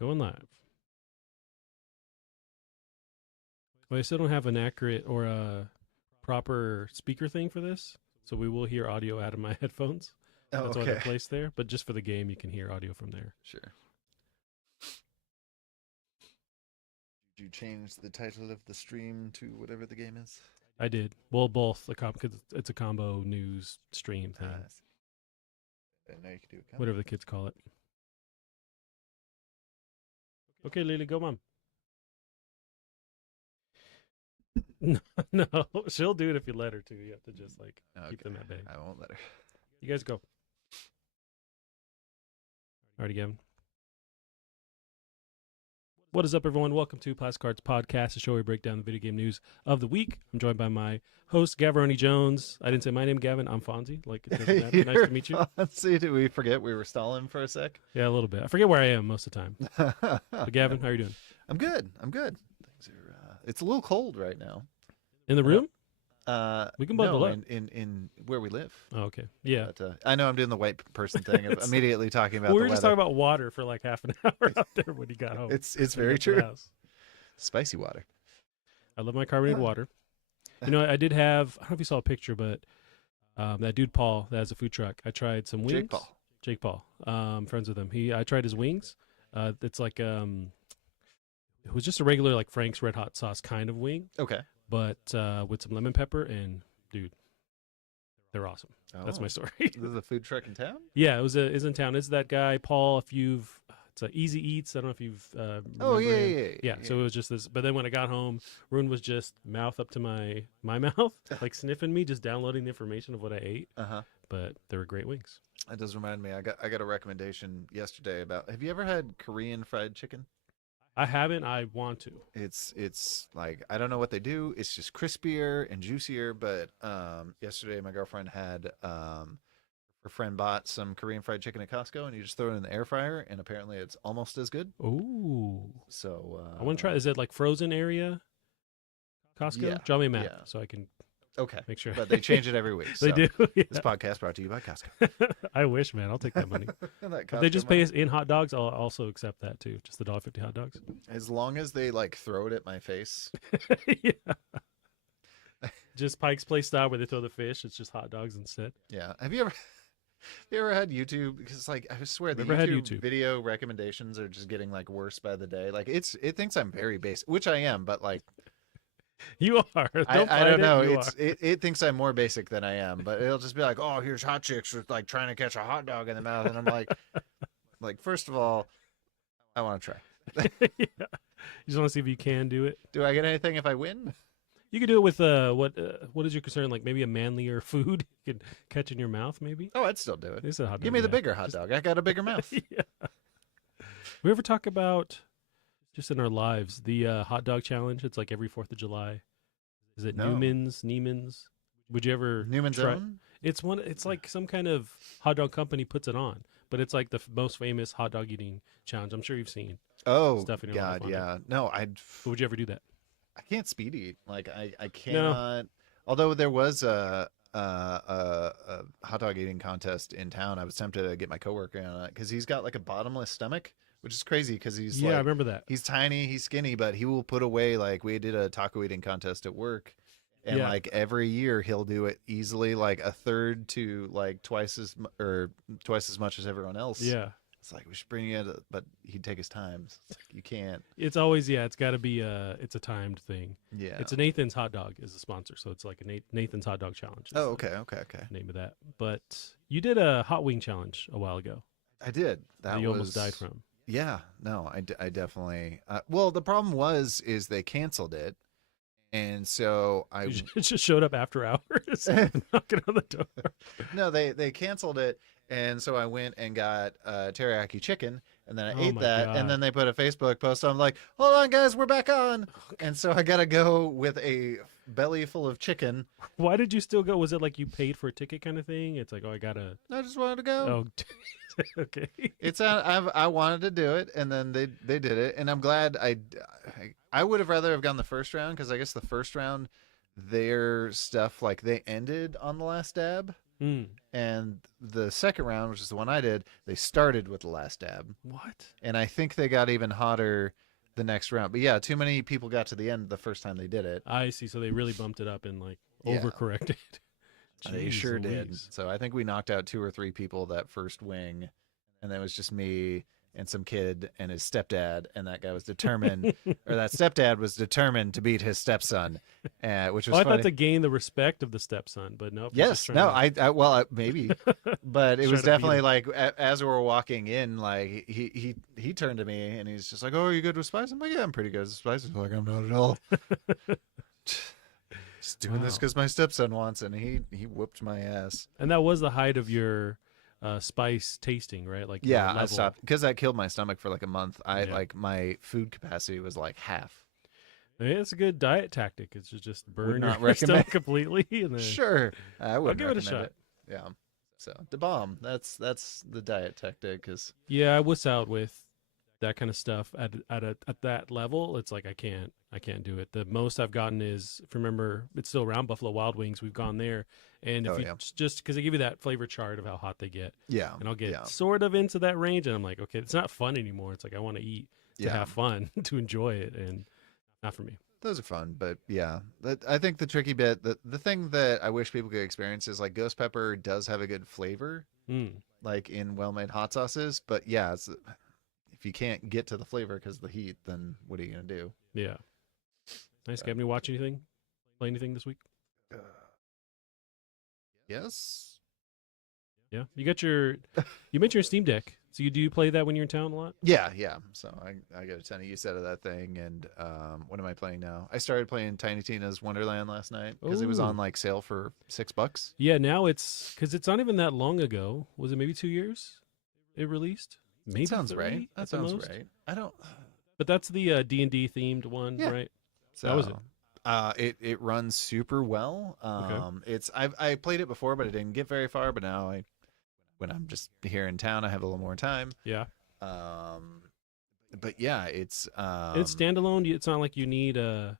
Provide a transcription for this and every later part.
Going live. Well, I still don't have an accurate or a proper speaker thing for this, so we will hear audio out of my headphones. Oh, That's why they're okay. placed there. But just for the game, you can hear audio from there. Sure. Did you change the title of the stream to whatever the game is? I did. Well, both. Because it's a combo news stream thing. I see. I know you can do a combo. Whatever the kids call it. Okay, Lily, go, Mom. No, she'll do it if you let her to. You have to just keep them at bay. I won't let her. You guys go. Alrighty, Gavin. What is up, everyone? Welcome to Plastic Cards Podcast, a show where we break down the video game news of the week. I'm joined by my host, Gavaroni Jones. I didn't say my name, Gavin. I'm Fonzie. Like, it doesn't matter. Nice to meet you. See, did we forget we were stalling for a sec? Yeah, a little bit. I forget where I am most of the time. But Gavin, how are you doing? I'm good. Things are. It's a little cold right now. In the room? We can bundle no, up. in where we live. Oh, okay. Yeah. But, I know I'm doing the white person thing of immediately talking about we the were just weather. talking about water for like half an hour out there when you got home. It's When you very got to the true. house. Spicy water. I love my carbonated water. You know, I did have, I don't know if you saw a picture, but that dude Paul that has a food truck, I tried some wings. Jake Paul. Friends with him. I tried his wings. It's like it was just a regular like Frank's Red Hot Sauce kind of wing, Okay. but with some lemon pepper, and dude, they're awesome. That's my story. This is a food truck in town? Yeah, is in town. It's that guy Paul. It's Easy Eats. I don't know if you've Oh, remember him. yeah. Yeah, so it was just this. But then when I got home, Rune was just mouth up to my mouth, like sniffing me, just downloading the information of what I ate. Uh-huh. But they were great wings. That does remind me. I got a recommendation yesterday about. Have you ever had Korean fried chicken? I haven't. I want to. It's like I don't know what they do. It's just crispier and juicier. But yesterday my girlfriend had her friend bought some Korean fried chicken at Costco, and you just throw it in the air fryer, and apparently it's almost as good. Ooh. So I want to try. Is it like frozen area? Costco? Yeah, Draw me a map yeah. so I can okay, make sure. but they change it every week. They so do. Yeah. This podcast brought to you by Costco. I wish, man. I'll take that money. That If they Costco just money. pay us in hot dogs, I'll also accept that too. Just the $1.50 hot dogs. As long as they like throw it at my face. Yeah. Just Pike's Place style where they throw the fish. It's just hot dogs instead. Yeah. Have you ever had YouTube? Because like I swear the Never had YouTube YouTube. video recommendations are just getting like worse by the day. Like it thinks I'm very basic, which I am, but like You are. I don't know. You It thinks I'm more basic than I am, but it'll just be like, oh, here's hot chicks with like trying to catch a hot dog in the mouth, and I'm like first of all, I want to try. Yeah. You just want to see if you can do it. Do I get anything if I win? You could do it with what is your concern? Like maybe a manlier food you could catch in your mouth, maybe. Oh, I'd still do it. It's a hot dog. Give me the yeah. bigger hot dog. I got a bigger mouth. Yeah. We ever talk about just in our lives the hot dog challenge? It's like every 4th of July. Is it No. Neiman's? Would you ever Newman's try? Own? It's like some kind of hot dog company puts it on, but it's like the most famous hot dog eating challenge. I'm sure you've seen. Oh Stuff in your God, mouth on yeah. No, But would you ever do that? I can't speed eat. Like I cannot. Although there was a hot dog eating contest in town, I was tempted to get my coworker on it because he's got like a bottomless stomach, which is crazy because he's Yeah, I like, remember that. he's tiny, he's skinny, but he will put away like we did a taco eating contest at work, and Yeah. like every year he'll do it easily like a third to like twice as much as everyone else. Yeah. It's like we should bring you, but he'd take his time. It's like, you can't. It's always it's got to be it's a timed thing. Yeah. It's a Nathan's Hot Dog is the sponsor, so it's like a Nathan's Hot Dog Challenge. is Oh, the okay. Name of that. But you did a hot wing challenge a while ago. I did. That you was, almost died from. Yeah, no, I definitely. Well, the problem is they canceled it, and so I You just showed up after hours, knocking on the door. no, they canceled it, and so I went and got teriyaki chicken, and then I Oh ate my that, God. and then they put a Facebook post. I'm like, hold on, guys, we're back on, and so I gotta go with a belly full of chicken. Why did you still go? Was it like you paid for a ticket kind of thing? It's like, oh, I gotta. I just wanted to go. Oh, okay. It's I wanted to do it, and then they did it, and I'm glad I would have rather have gone the first round because I guess the first round their stuff like they ended on the last dab, Mm. And the second round, which is the one I did, they started with the last dab. What? And I think they got even hotter the next round. But yeah, too many people got to the end the first time they did it. I see. So they really bumped it up and like Yeah. overcorrected. They sure did. Louise. So I think we knocked out 2 or 3 people that first wing, and then it was just me and some kid and his stepdad, and that guy was determined, or that stepdad was determined to beat his stepson, which was I funny. thought to gain the respect of the stepson, but nope. Yes, no, maybe, but it was definitely like as we were walking in, like he turned to me and he's just like, "Oh, are you good with spice?" I'm like, "Yeah, I'm pretty good with spice." He's like, "I'm not at all." Just doing this because my stepson wants it, and he whooped my ass. And that was the height of your spice tasting, right? Like yeah, I stopped because that killed my stomach for like a month. Yeah. Like my food capacity was like half. I mean, it's a good diet tactic. It's just burn not your recommend- stomach completely. And then, Sure, I would give it a shot. Yeah, so the bomb. That's the diet tactic. Cause Yeah, I was out with that kind of stuff at that level. It's like I can't do it. The most I've gotten is, if you remember, it's still around Buffalo Wild Wings. We've gone there, and if just because they give you that flavor chart of how hot they get, and I'll get sort of into that range, and I'm like, okay, it's not fun anymore. It's like I want to eat to have fun, to enjoy it, and not for me. Those are fun, but yeah, I think the tricky bit, the thing that I wish people could experience is like ghost pepper does have a good flavor, like in well-made hot sauces. But yeah, if you can't get to the flavor because of the heat, then what are you gonna do? Yeah. Nice. Have you watch anything? Play anything this week? Yes. Yeah. You mentioned your Steam Deck. So do you play that when you're in town a lot? Yeah. So I got a ton of use out of that thing. And what am I playing now? I started playing Tiny Tina's Wonderland last night because it was on like sale for $6. Yeah, now because it's not even that long ago. Was it maybe 2 years it released? Maybe that sounds 3 right. That sounds most. right. I don't. But that's the D&D themed one, right? So how was it? It runs super well. It's I played it before, but I didn't get very far. But now when I'm just here in town, I have a little more time. Yeah. But yeah, it's standalone. It's not like you need a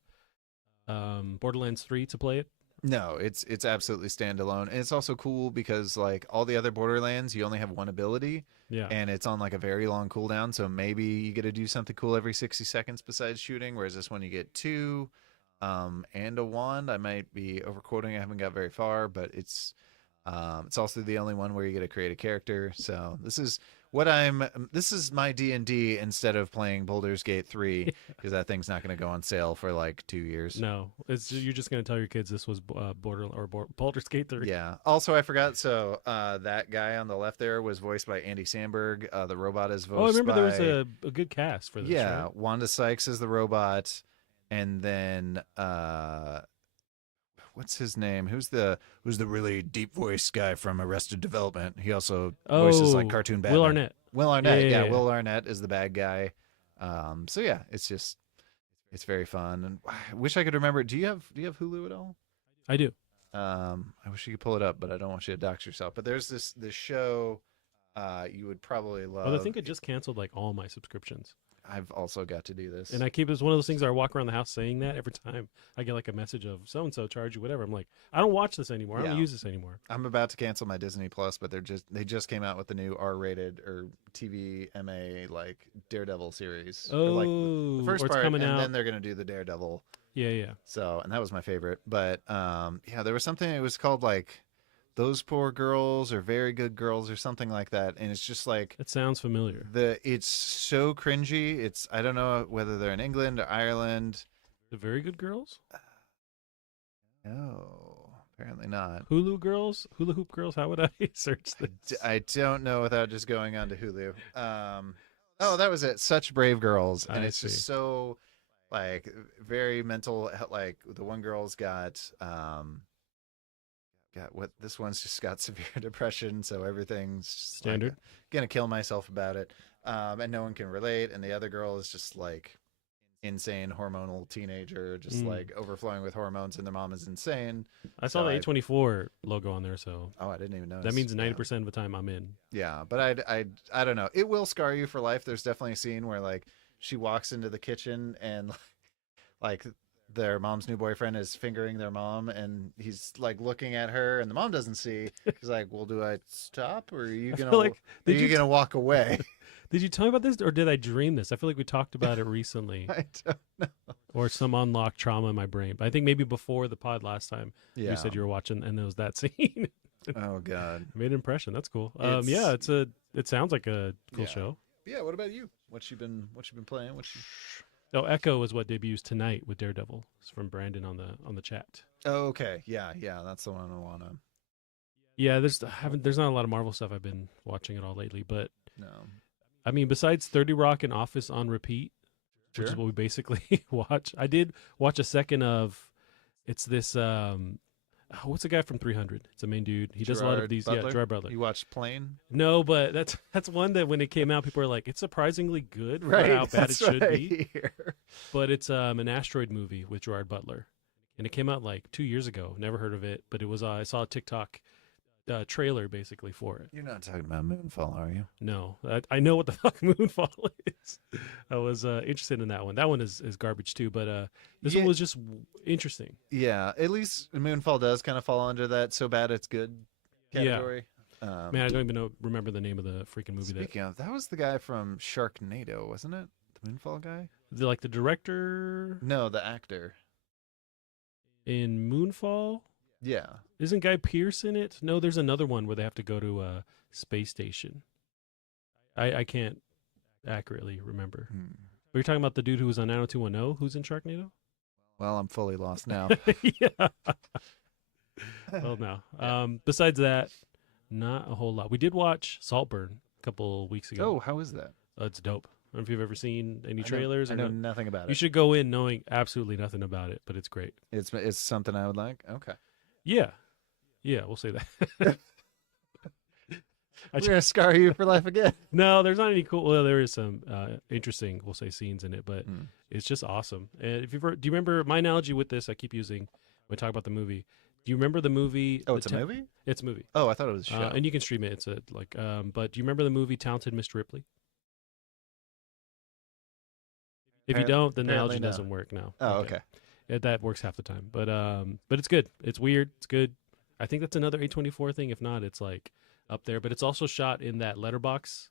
Borderlands 3 to play it. No, it's absolutely standalone, and it's also cool because like all the other Borderlands, you only have one ability. Yeah. And it's on like a very long cooldown, so maybe you get to do something cool every 60 seconds besides shooting, whereas this one you get 2 and a wand. I might be overquoting. I haven't got very far, but it's also the only one where you get to create a character. So this is my D&D instead of playing Baldur's Gate 3 because that thing's not going to go on sale for like 2 years. No, you're just going to tell your kids this was Baldur's Gate 3. Yeah. Also, I forgot. So that guy on the left there was voiced by Andy Samberg. The robot is voiced. Oh, I remember there was a good cast for this. Yeah, right? Wanda Sykes is the robot, and then what's his name? Who's the really deep voiced guy from Arrested Development? He also voices like cartoon Batman. Will Arnett. Will Arnett. Yeah. Will Arnett is the bad guy. So yeah, it's very fun, and I wish I could remember. Do you have Hulu at all? I do. I wish you could pull it up, but I don't want you to dox yourself. But there's this show you would probably love. Well, I think I just canceled like all my subscriptions. I've also got to do this. And I keep it's one of those things where I walk around the house saying that every time I get like a message of so and so charge you whatever. I'm like, I don't watch this anymore. I don't use this anymore. I'm about to cancel my Disney Plus, but they just came out with the new R-rated or TVMA like Daredevil series. Oh, like the first part, coming and out. then they're gonna do the Daredevil. Yeah. So, and that was my favorite. But there was something. It was called like Those Poor Girls or Very Good Girls or something like that, and it's just like it sounds familiar. It's so cringy. I don't know whether they're in England or Ireland. The Very Good Girls? No, apparently not. Hulu Girls? Hula Hoop Girls? How would I search this? I don't know without just going on to Hulu. That was it. Such Brave Girls, and it's just so like very mental. Like the one girl's got this one's just got severe depression, so everything's just standard. Like, gonna kill myself about it, and no one can relate. And the other girl is just like insane hormonal teenager, just like overflowing with hormones, and their mom is insane. I saw the A24 logo on there, so I didn't even know. That means 90% of the time I'm in. Yeah, but I don't know. It will scar you for life. There's definitely a scene where like she walks into the kitchen and like their mom's new boyfriend is fingering their mom, and he's like looking at her, and the mom doesn't see. He's like, "Well, do I stop, or are you gonna like, gonna walk away?" Did you tell me about this, or did I dream this? I feel like we talked about it recently, I don't know. or some unlocked trauma in my brain. But I think maybe before the pod last time, you said you were watching, and there was that scene. Oh God, made an impression. That's cool. It's- It sounds like a cool show. Yeah. What about you? What you been playing? Oh, Echo is what debuts tonight with Daredevil. It's from Brandon on the chat. Oh, okay. Yeah. That's the one I wanna. Yeah, there's not a lot of Marvel stuff I've been watching at all lately, but No. I mean, besides 30 Rock and Office on repeat, Sure. which is what we basically watch. I did watch a second of, it's this, what's the guy from 300? It's a main dude. He does a lot of these. Butler? Yeah, Gerard Butler. You watched Playin? No, but that's one that when it came out, people were like, it's surprisingly good for how bad it should be. But it's an asteroid movie with Gerard Butler. And it came out like 2 years ago. Never heard of it, but it was, I saw a TikTok trailer basically for it. You're not talking about Moonfall, are you? No, I know what the fuck Moonfall is. I was interested in that one. That one is garbage too, but this one was just interesting. Yeah, at least Moonfall does kind of fall under that so bad it's good category. Yeah. Man, I don't even remember the name of the freaking movie. Speaking of, that was the guy from Sharknado, wasn't it? The Moonfall guy? Like the director? No, the actor. In Moonfall? Yeah. Isn't Guy Pearce in it? No, there's another one where they have to go to a space station. I can't accurately remember. But you're talking about the dude who was on 90210 who's in Sharknado? Well, I'm fully lost now. Yeah. Well, no. Yeah. Besides that, not a whole lot. We did watch Saltburn a couple weeks ago. Oh, how is that? It's dope. I don't know if you've ever seen any trailers. I know nothing about it. You should go in knowing absolutely nothing about it, but it's great. It's something I would like? Okay. Yeah. Yeah, we'll say that. We're going to scar you for life again. No, there's not any cool. Well, there is some interesting, we'll say, scenes in it, but it's just awesome. And do you remember my analogy with this? I keep using when we talk about the movie. Do you remember the movie? Oh, it's a movie? It's a movie. Oh, I thought it was a show. And you can stream it. It's but do you remember the movie Talented Mr. Ripley? If you don't, then the analogy doesn't work now. Oh, okay. That works half the time. But it's good. It's weird. It's good. I think that's another A24 thing. If not, it's like up there. But it's also shot in that letterbox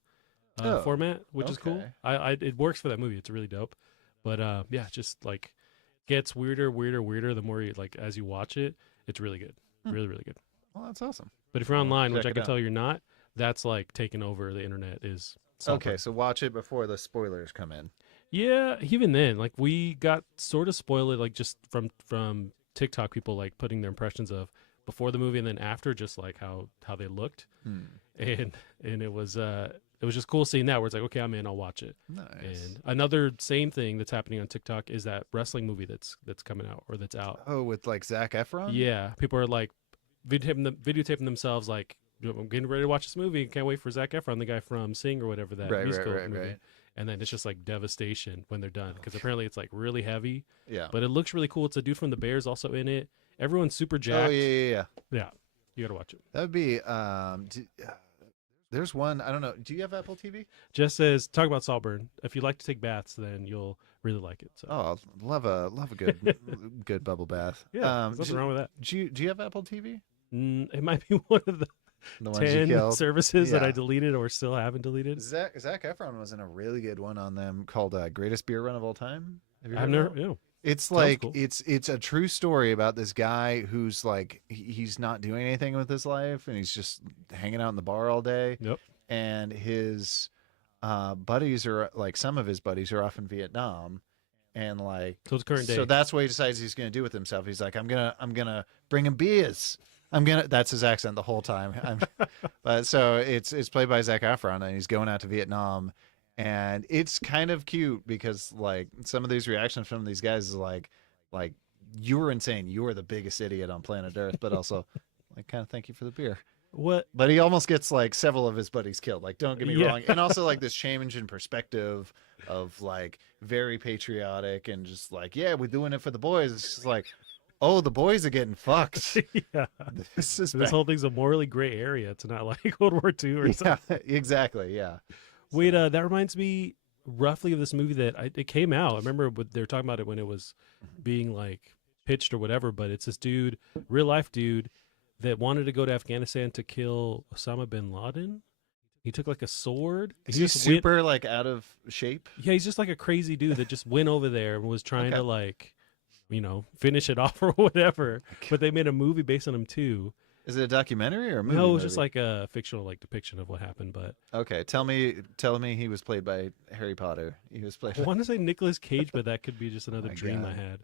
format, which is cool. It works for that movie. It's really dope. But yeah, just like gets weirder the more you like as you watch it. It's really good. Really, really good. Well, that's awesome. But if you're online, which I can tell you're not, that's like taking over the internet is. Okay, so watch it before the spoilers come in. Yeah, even then, like we got sort of spoiled, like just from TikTok people like putting their impressions of before the movie and then after, just like how they looked, and it was just cool seeing that where it's like, okay, I'm in, I'll watch it. Nice. And another same thing that's happening on TikTok is that wrestling movie that's coming out or that's out. Oh, with like Zac Efron. Yeah, people are like videotaping themselves like, I'm getting ready to watch this movie. Can't wait for Zac Efron, the guy from Sing or whatever that musical movie. Right. And then it's just like devastation when they're done because apparently it's like really heavy. Yeah. But it looks really cool. It's a dude from the Bears also in it. Everyone's super jacked. Oh yeah. Yeah, you gotta watch it. That would be. There's one. I don't know. Do you have Apple TV? Just says talk about Saltburn. If you like to take baths, then you'll really like it. So. Oh, love a good good bubble bath. Yeah, there's nothing wrong with that. Do you have Apple TV? It might be one of the 10 services that I deleted or still haven't deleted. Zac Efron was in a really good one on them called Greatest Beer Run of All Time. I've never. No. It's like cool. It's a true story about this guy who's like he's not doing anything with his life and he's just hanging out in the bar all day. Yep. And his buddies are like some of his buddies are off in Vietnam, and like so it's current day. So that's what he decides he's going to do with himself. He's like, I'm gonna bring him beers. That's his accent the whole time. But so it's played by Zac Efron, and he's going out to Vietnam, and it's kind of cute because like some of these reactions from these guys is like you were insane, you were the biggest idiot on planet Earth, but also like kind of thank you for the beer. What? But he almost gets like several of his buddies killed. Like don't get me wrong, and also like this change in perspective of like very patriotic and just like we're doing it for the boys. It's just like. Oh, the boys are getting fucked. Yeah. This whole thing's a morally gray area. It's not like World War II or something. Exactly. Yeah. Wait, that reminds me. roughly of this movie that it came out. I remember they were talking about it when it was being like pitched or whatever. But it's this dude, real life dude, that wanted to go to Afghanistan to kill Osama bin Laden. He took like a sword. Is he super like out of shape? Yeah, he's just like a crazy dude that just went over there and was trying to like, finish it off or whatever. But they made a movie based on him too. Is it a documentary or a movie? No, it was just like a fictional like depiction of what happened. But okay, tell me he was played by Harry Potter. He was played. I want to say Nicolas Cage, but that could be just another dream I had.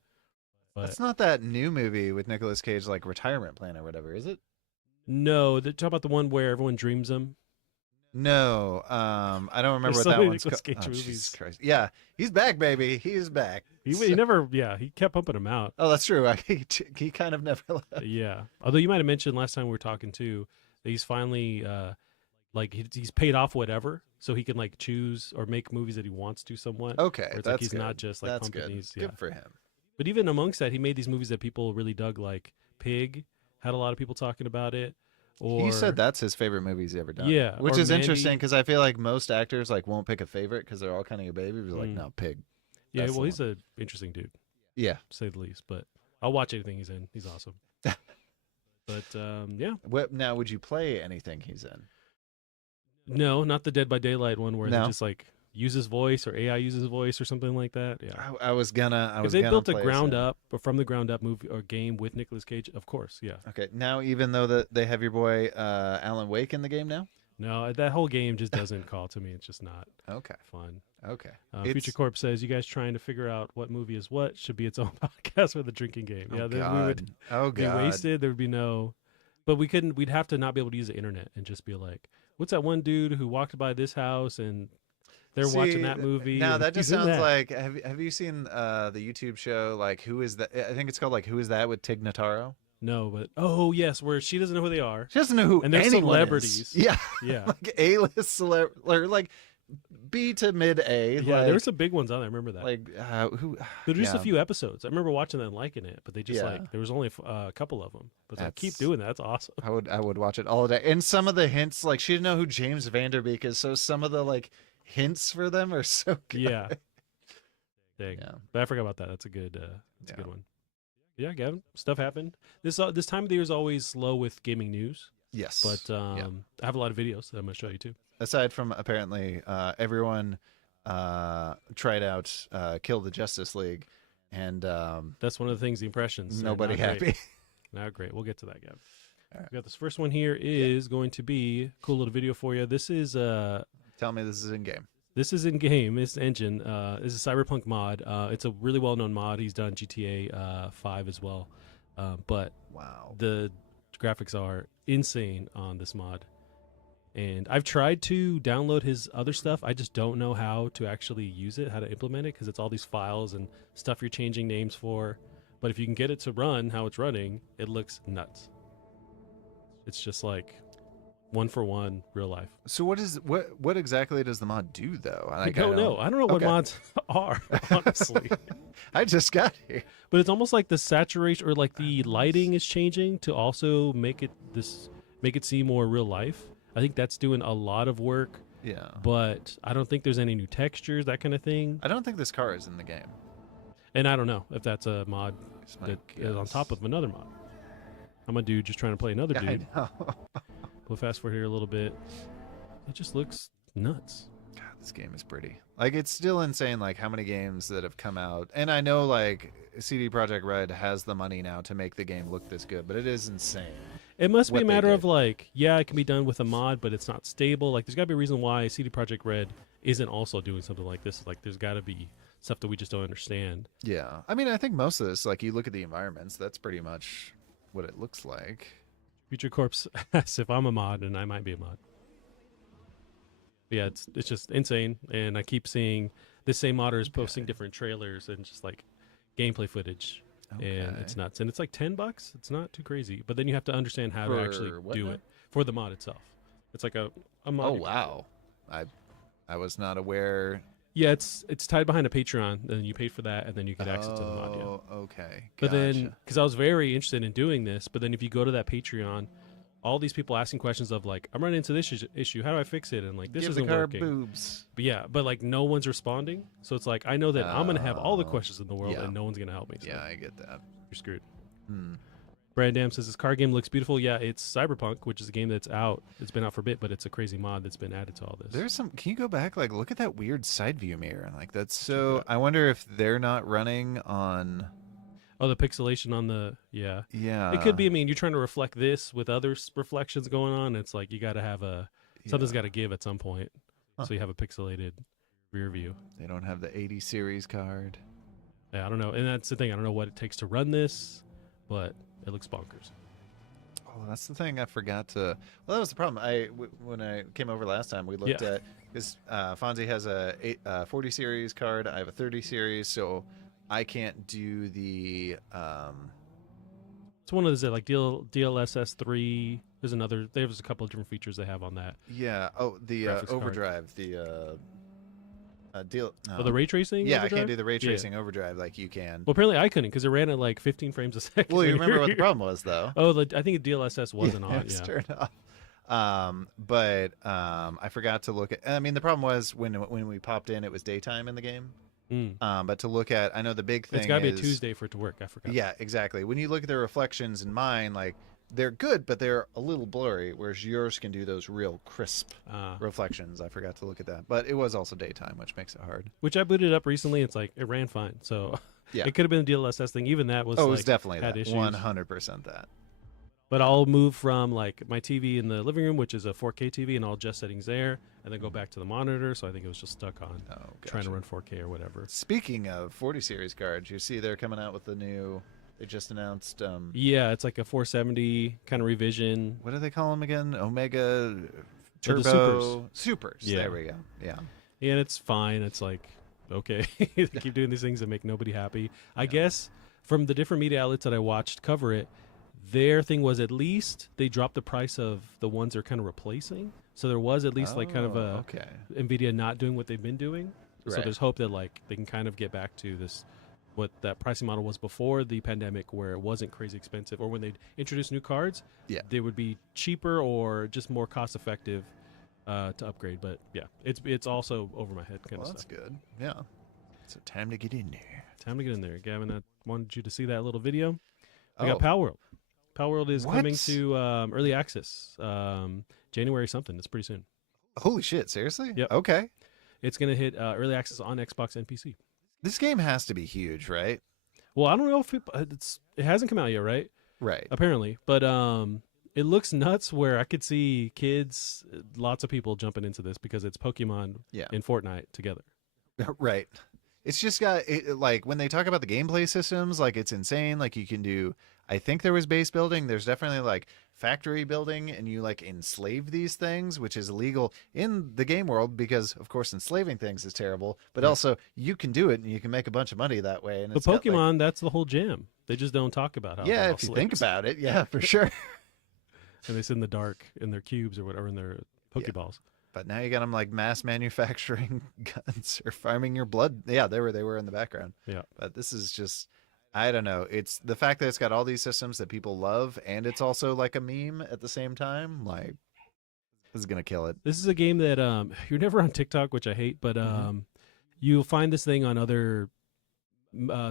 But that's not that new movie with Nicolas Cage, like Retirement Plan or whatever, is it? No, they're talking about the one where everyone dreams him. No, I don't remember what that one's called. Oh, Jesus Christ! Yeah, he's back, baby. He's back. He never, he kept pumping him out. Oh, that's true. He kind of never left. Yeah, although you might have mentioned last time we were talking too that he's finally like he's paid off whatever, so he can like choose or make movies that he wants to somewhat. Okay, it's that's like he's good. not just like that's pumping good. these. Good for him. But even amongst that, he made these movies that people really dug, like Pig. Had a lot of people talking about it. Or, he said that's his favorite movie he's ever done. Yeah, which is interesting because I feel like most actors like won't pick a favorite because they're all kind of your baby. He's like, no, Pig. Yeah, well, he's an interesting dude. Yeah, to say the least. But I'll watch anything he's in. He's awesome. But yeah. Now, would you play anything he's in? No, not the Dead by Daylight one where they just like use his voice or AI uses his voice or something like that. Yeah, I was gonna. If they built a ground up or from the ground up movie or game with Nicolas Cage, of course, yeah. Okay, now even though they have your boy Alan Wake in the game now. No, that whole game just doesn't call to me. It's just not fun. Okay. Future Corp says, you guys trying to figure out what movie is what should be its own podcast with a drinking game. Oh, yeah, then God. we would be wasted. There would be no, but we'd have to not be able to use the internet and just be like, what's that one dude who walked by this house and they're watching that movie? Now that just sounds like, have you seen the YouTube show, like Who Is That? I think it's called like Who Is That with Tig Notaro? No, but yes, where she doesn't know who they are. She doesn't know who and they're celebrities. Is. Yeah. Yeah. Like A-list celebrity, or like B to mid A. Yeah, there were some big ones on there. I remember that. Like who? There were just a few episodes. I remember watching that and liking it, but they just like there was only a couple of them. But like, keep doing that. That's awesome. I would watch it all day. And some of the hints, like she didn't know who James Vanderbeek is, so some of the like hints for them are so good. Yeah. Dang. Yeah. But I forgot about that. That's a good. That's a good one. Yeah, Gavin. Stuff happened. This time of the year is always slow with gaming news. Yes. But I have a lot of videos that I'm going to show you too. Aside from apparently everyone tried out Kill the Justice League, and that's one of the things. The impressions. Nobody happy. Not great. We'll get to that, Gavin. All right. We got this first one here is going to be a cool little video for you. This is Tell me this is in game. This is in game. It's engine. This is a Cyberpunk mod. It's a really well known mod. He's done GTA 5 as well. But wow, the graphics are insane on this mod. And I've tried to download his other stuff. I just don't know how to actually use it, how to implement it, because it's all these files and stuff you're changing names for. But if you can get it to run how it's running, it looks nuts. It's just like one for one real life. So what exactly does the mod do though? I don't know. I don't know what mods are, honestly. I just got here. But it's almost like the saturation or like the lighting is changing to also make it seem more real life. I think that's doing a lot of work. Yeah. But I don't think there's any new textures, that kind of thing. I don't think this car is in the game. And I don't know if that's a mod that is on top of another mod. I'm a dude just trying to play another dude. I know. We'll fast forward here a little bit. It just looks nuts. God, this game is pretty. Like, it's still insane, like, how many games that have come out. And I know, like, CD Projekt Red has the money now to make the game look this good, but it is insane. It must be a matter of, like, yeah, it can be done with a mod, but it's not stable. Like, there's got to be a reason why CD Projekt Red isn't also doing something like this. Like, there's got to be stuff that we just don't understand. Yeah. I mean, I think most of this, like, you look at the environments, that's pretty much what it looks like. Future Corpse asks if I'm a mod, and I might be a mod. But yeah, it's just insane, and I keep seeing this same modder is posting different trailers and just like gameplay footage, and it's nuts. And it's like $10. It's not too crazy, but then you have to understand how to actually do it for the mod itself. It's like a mod. Oh wow, I was not aware. Yeah, it's tied behind a Patreon, and you pay for that, and then you get access to the mod. Yeah. Okay. But then, because I was very interested in doing this, but then if you go to that Patreon, all these people asking questions of like, I'm running into this issue. How do I fix it? And like, this Give isn't the car working. boobs. But yeah, but like no one's responding. So it's like, I know that I'm going to have all the Oh, questions in the world yeah. and no one's going to help me. So Yeah, I get that. you're screwed. Hmm. Brandam says this car game looks beautiful. Yeah, it's Cyberpunk, which is a game that's out. It's been out for a bit, but it's a crazy mod that's been added to all this. There's some. Can you go back? Like, look at that weird side view mirror. Like, that's so. I wonder if they're not running on. Oh, the pixelation on the Yeah. It could be. I mean, you're trying to reflect this with other reflections going on. It's like you got to have something's got to give at some point, so you have a pixelated rear view. They don't have the 80 series card. Yeah, I don't know, and that's the thing. I don't know what it takes to run this, but it looks bonkers. Oh, that's the thing I forgot to. Well, that was the problem. When I came over last time, we looked at because Fonzie has a 40 series card. I have a 30 series, so I can't do the. It's one of those like DLSS 3. There's a couple of different features they have on that. Yeah. Oh, the overdrive. The deal. No. Oh, the ray tracing. Yeah, overdrive? I can't do the ray tracing overdrive like you can. Well, apparently I couldn't because it ran at like 15 frames a second. Well, you remember what the problem was, though? Oh, I think DLSS wasn't on. It's turned off. But I forgot to look at. I mean, the problem was when we popped in, it was daytime in the game. But to look at, I know the big thing. It's got to be a Tuesday for it to work. I forgot. Yeah, exactly. When you look at the reflections in mine, like they're good, but they're a little blurry, whereas yours can do those real crisp reflections. I forgot to look at that, but it was also daytime, which makes it hard. Which I booted up recently. It's like it ran fine, so yeah, it could have been a DLSS thing. Even that was. Oh, it was definitely had that. issues. 100% that. But I'll move from like my TV in the living room, which is a 4K TV, and I'll adjust settings there, and then go back to the monitor. So I think it was just stuck on trying to run 4K or whatever. Speaking of 40 series cards, you see they're coming out with the new. They just announced. Yeah, it's like a 470 kind of revision. What do they call them again? Omega Turbo Supers. Yeah. There we go. Yeah. Yeah, and it's fine. It's like okay, they keep doing these things that make nobody happy. I guess from the different media outlets that I watched cover it, their thing was at least they dropped the price of the ones they're kind of replacing. So there was at least like kind of a NVIDIA not doing what they've been doing. Right. So there's hope that like they can kind of get back to this. What that pricing model was before the pandemic, where it wasn't crazy expensive, or when they introduced new cards, they would be cheaper or just more cost effective to upgrade. But yeah, it's also over my head kind of stuff. That's good. Yeah. So time to get in there. Time to get in there, Gavin. I wanted you to see that little video. We got Pal World. Pal World is coming to early access January something. It's pretty soon. Holy shit! Seriously? Yep. Okay. It's gonna hit early access on Xbox and PC. This game has to be huge, right? Well, I don't know if it hasn't come out yet, right? Right. Apparently, but it looks nuts. Where I could see kids, lots of people jumping into this because it's Pokemon and Fortnite together. Right. It's just got like when they talk about the gameplay systems, like it's insane. Like you can do. I think there was base building. There's definitely like factory building, and you like enslave these things, which is illegal in the game world because, of course, enslaving things is terrible. But also, you can do it, and you can make a bunch of money that way. And but Pokemon, that's the whole jam. They just don't talk about how. Yeah, if you think about it, yeah, for sure. And they sit in the dark in their cubes or whatever in their Pokeballs. But now you got them like mass manufacturing guns or farming your blood. Yeah, they were in the background. Yeah, but this is just. I don't know. It's the fact that it's got all these systems that people love, and it's also like a meme at the same time. Like, this is gonna kill it. This is a game that you're never on TikTok, which I hate, but you'll find this thing on other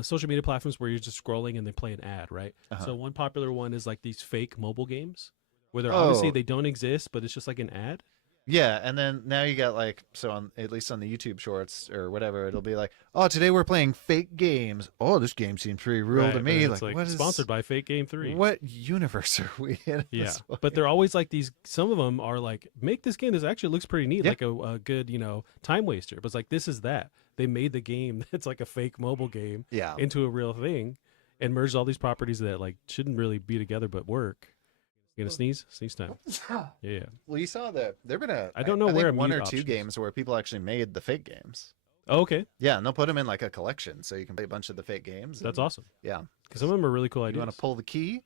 social media platforms where you're just scrolling and they play an ad, right? So one popular one is like these fake mobile games where they're obviously they don't exist, but it's just like an ad. Yeah, and then now you got like on at least on the YouTube Shorts or whatever, it'll be like, oh, today we're playing fake games. Oh, this game seems pretty real to me. Like what sponsored by Fake Game 3? What universe are we in? Yeah, but they're always like these. Some of them are like, make this game. This actually looks pretty neat, like a good time waster. But it's like this is that they made the game that's like a fake mobile game into a real thing, and merged all these properties that like shouldn't really be together but work. You gonna sneeze? Sneeze time. Yeah. Well, you saw that there've been I don't know where one or two games where people actually made the fake games. Oh, okay. Yeah, and they'll put them in like a collection, so you can play a bunch of the fake games. That's awesome. Yeah, because some of them are really cool ideas. You want to pull the key,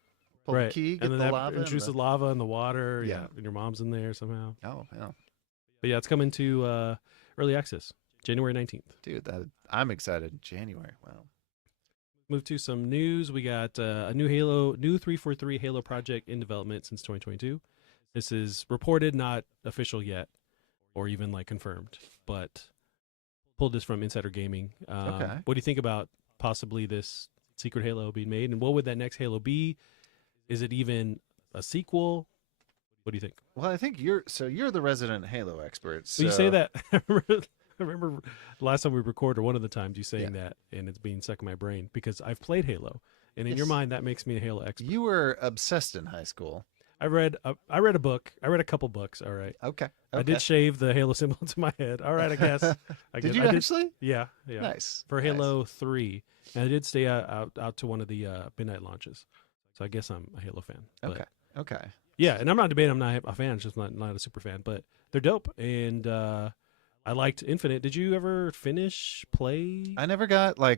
get and then the lava, intrusive lava in the water. Yeah, and your mom's in there somehow. Oh, yeah. But yeah, it's coming to early access January 19th. Dude, I'm excited. January. Wow. Move to some news. We got a new 343 Halo project in development since 2022. This is reported, not official yet, or even like confirmed, but pulled this from Insider Gaming. Okay. What do you think about possibly this secret Halo being made, and what would that next Halo be? Is it even a sequel? What do you think? Well, I think you're the resident Halo expert. So Well, you say that. I remember last time we recorded, or one of the times you saying that, and it's being stuck in my brain because I've played Halo, and in your mind that makes me a Halo expert. You were obsessed in high school. I read a book. I read a couple books. All right. Okay. I did shave the Halo symbol into my head. All right, I guess. Did you actually? Yeah. Nice. For Halo 3, and I did stay out to one of the midnight launches, so I guess I'm a Halo fan. But, Okay. Yeah, and I'm not debating I'm not a fan. It's just not a super fan, but they're dope, and I liked Infinite. Did you ever play? I never got I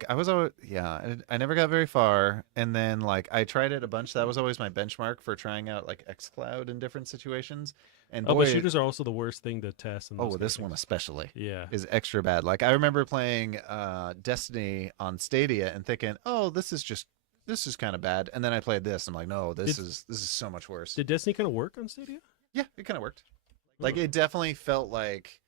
never got very far, and then like I tried it a bunch. That was always my benchmark for trying out like xCloud in different situations. And but shooters are also the worst thing to test. This one especially, is extra bad. Like I remember playing Destiny on Stadia and thinking, oh, this is kind of bad, and then I played this. I'm like, no, this is so much worse. Did Destiny kind of work on Stadia? Yeah, it kind of worked. Like it definitely felt like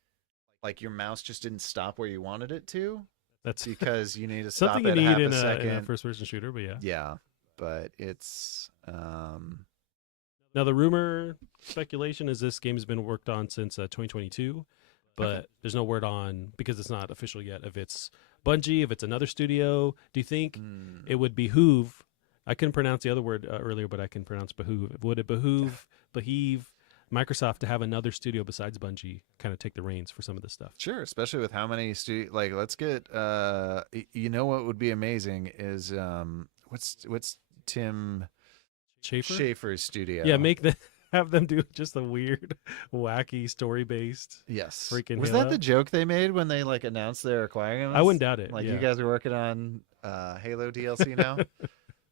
your mouse just didn't stop where you wanted it to. That's because you need to stop something at you need half in a second. In a first-person shooter, but yeah, but it's now the rumor speculation is this game has been worked on since 2022, but there's no word on, because it's not official yet, if it's Bungie, if it's another studio. Do you think it would behoove? I couldn't pronounce the other word earlier, but I can pronounce behoove. Would it behoove Microsoft to have another studio besides Bungie kind of take the reins for some of this stuff? Sure, especially with how many like let's get what would be amazing is what's Tim Schafer's studio? Yeah, have them do just a weird, wacky, story-based. Yes. Freaking was Halo. That the joke they made when they like announced they're acquiring them? I wouldn't doubt it. Like you guys are working on Halo DLC now.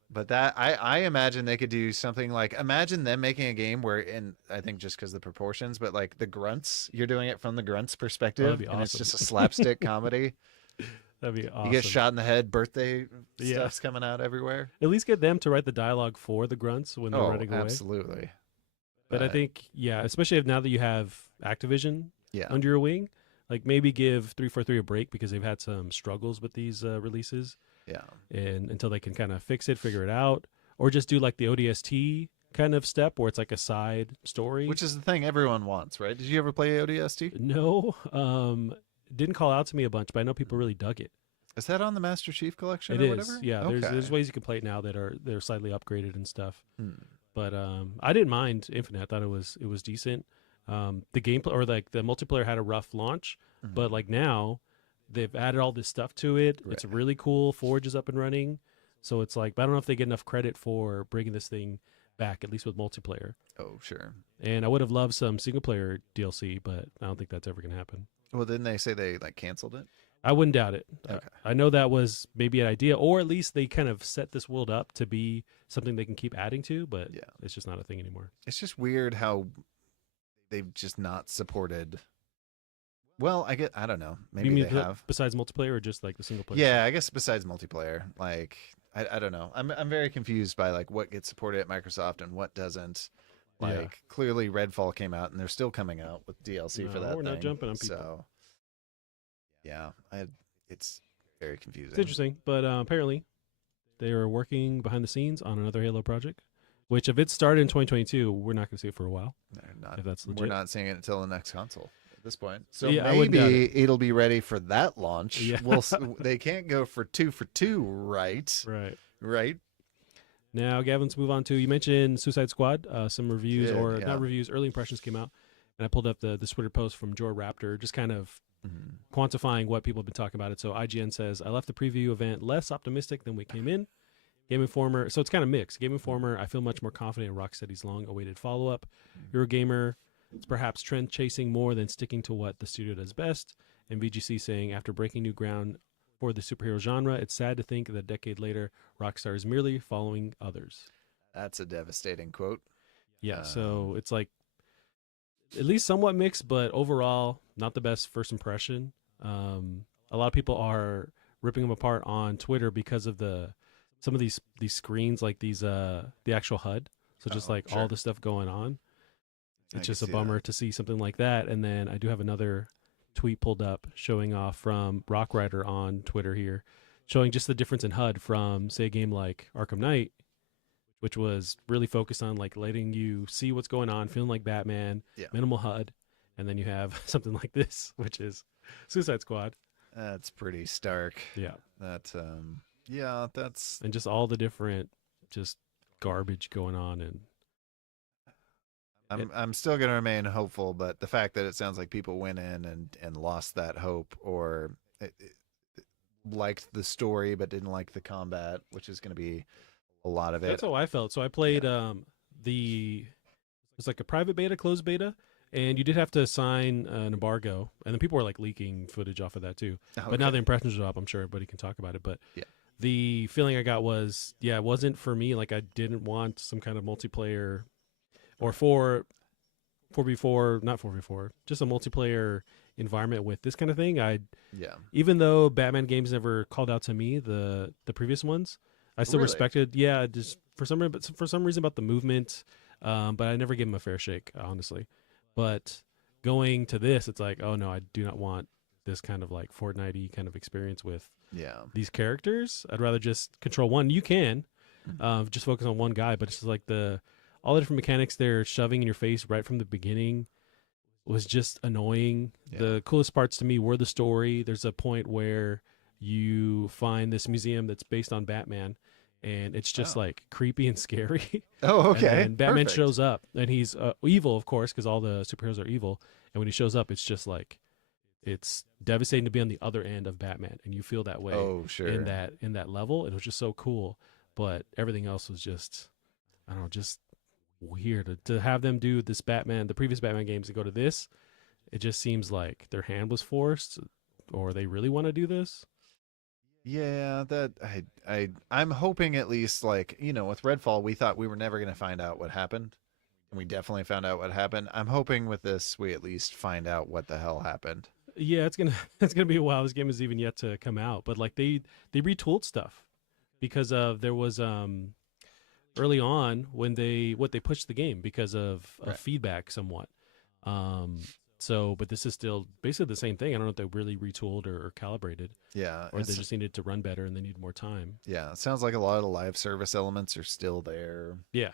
But that I imagine they could do something like, imagine them making a game where, in I think just because the proportions, but like the grunts, you're doing it from the grunts perspective, that'd be and awesome. It's just a slapstick comedy. That'd be awesome. You get shot in the head, birthday stuff's coming out everywhere. At least get them to write the dialogue for the grunts when they're running away. Absolutely. But I think, especially now that you have Activision under your wing, like maybe give 343 a break because they've had some struggles with these releases. Yeah. And until they can kind of fix it, figure it out, or just do like the ODST kind of step where it's like a side story. Which is the thing everyone wants, right? Did you ever play ODST? No. Didn't call out to me a bunch, but I know people really dug it. Is that on the Master Chief Collection or whatever? Yeah. Okay. There's ways you can play it now that they're slightly upgraded and stuff. But I didn't mind Infinite. I thought it was decent. The gameplay, or like the multiplayer, had a rough launch, but like now they've added all this stuff to it. Right. It's really cool. Forge is up and running. So it's like, but I don't know if they get enough credit for bringing this thing back, at least with multiplayer. Oh, sure. And I would have loved some single player DLC, but I don't think that's ever going to happen. Well, didn't they say they like canceled it? I wouldn't doubt it. Okay. I know that was maybe an idea, or at least they kind of set this world up to be something they can keep adding to, but it's just not a thing anymore. It's just weird how they've just not supported. Well, I don't know. Maybe they have. Besides multiplayer, or just like the single player? Yeah, I guess besides multiplayer. Like, I don't know. I'm very confused by like what gets supported at Microsoft and what doesn't. Like, clearly Redfall came out and they're still coming out with DLC for that we're thing. not jumping on people. So, yeah, it's very confusing. It's interesting, but apparently they are working behind the scenes on another Halo project, which if it started in 2022, we're not going to see it for a while. If that's legit. We're not seeing it until the next console at this point. So Yeah, maybe it'll be ready for that launch. Yeah. They can't go for 2 for 2, right? Right. Now, Gavin, let's move on to, you mentioned Suicide Squad. Some reviews, not reviews, early impressions came out, and I pulled up the Twitter post from Joy Raptor, just kind of quantifying what people have been talking about it. So IGN says, I left the preview event less optimistic than we came in. Game Informer, so it's kind of mixed. Game Informer, I feel much more confident in Rocksteady's long-awaited follow-up. Eurogamer, it's perhaps trend chasing more than sticking to what the studio does best. And VGC saying, after breaking new ground for the superhero genre, it's sad to think that a decade later, Rockstar is merely following others. That's a devastating quote. Yeah, so it's like at least somewhat mixed, but overall, not the best first impression. A lot of people are ripping them apart on Twitter because of some of these screens, like the actual HUD. So just all the stuff going on. it's just a bummer to see something like that. And then I do have another tweet pulled up showing off from Rock Rider on Twitter here, showing just the difference in HUD from, say, a game like Arkham Knight, which was really focused on like letting you see what's going on, feeling like Batman, minimal HUD. And then you have something like this, which is Suicide Squad. That's pretty stark. Yeah. That's and just all the different just garbage going on. And I'm still gonna remain hopeful, but the fact that it sounds like people went in and lost that hope, or liked the story but didn't like the combat, which is gonna be a lot of it. That's how I felt. So I played it was like a private beta, closed beta, and you did have to sign an embargo, and then people were like leaking footage off of that too. Okay. But now the impressions are up. I'm sure everybody can talk about it. But the feeling I got was, it wasn't for me. Like I didn't want some kind of multiplayer or 4v4, not 4v4, just a multiplayer environment with this kind of thing. Even though Batman games never called out to me, the previous ones, I still respected. Yeah, just for some reason about the movement, but I never gave him a fair shake, honestly. But going to this, it's like, oh no, I do not want this kind of like Fortnite-y kind of experience with these characters. I'd rather just control one. You can just focus on one guy, but it's just like all the different mechanics they're shoving in your face right from the beginning was just annoying. The coolest parts to me were the story. There's a point where you find this museum that's based on Batman, and it's just like creepy and scary. Oh, okay. And Batman shows up, and he's evil, of course, because all the superheroes are evil. And when he shows up, it's just like, it's devastating to be on the other end of Batman, and you feel that way. Oh, sure. In that level, it was just so cool. But everything else was just, I don't know, just weird to have them do this the previous Batman games, and go to this. It just seems like their hand was forced, or they really want to do this. Yeah, that I'm hoping at least, like, with Redfall, we thought we were never going to find out what happened, and we definitely found out what happened. I'm hoping with this we at least find out what the hell happened. Yeah, it's gonna be a while. This game is even yet to come out, but like they retooled stuff because of there was early on when they pushed the game because of feedback somewhat. But this is still basically the same thing. I don't know if they really retooled or calibrated. Yeah. Or they just needed to run better and they need more time. Yeah. It sounds like a lot of the live service elements are still there. Yeah.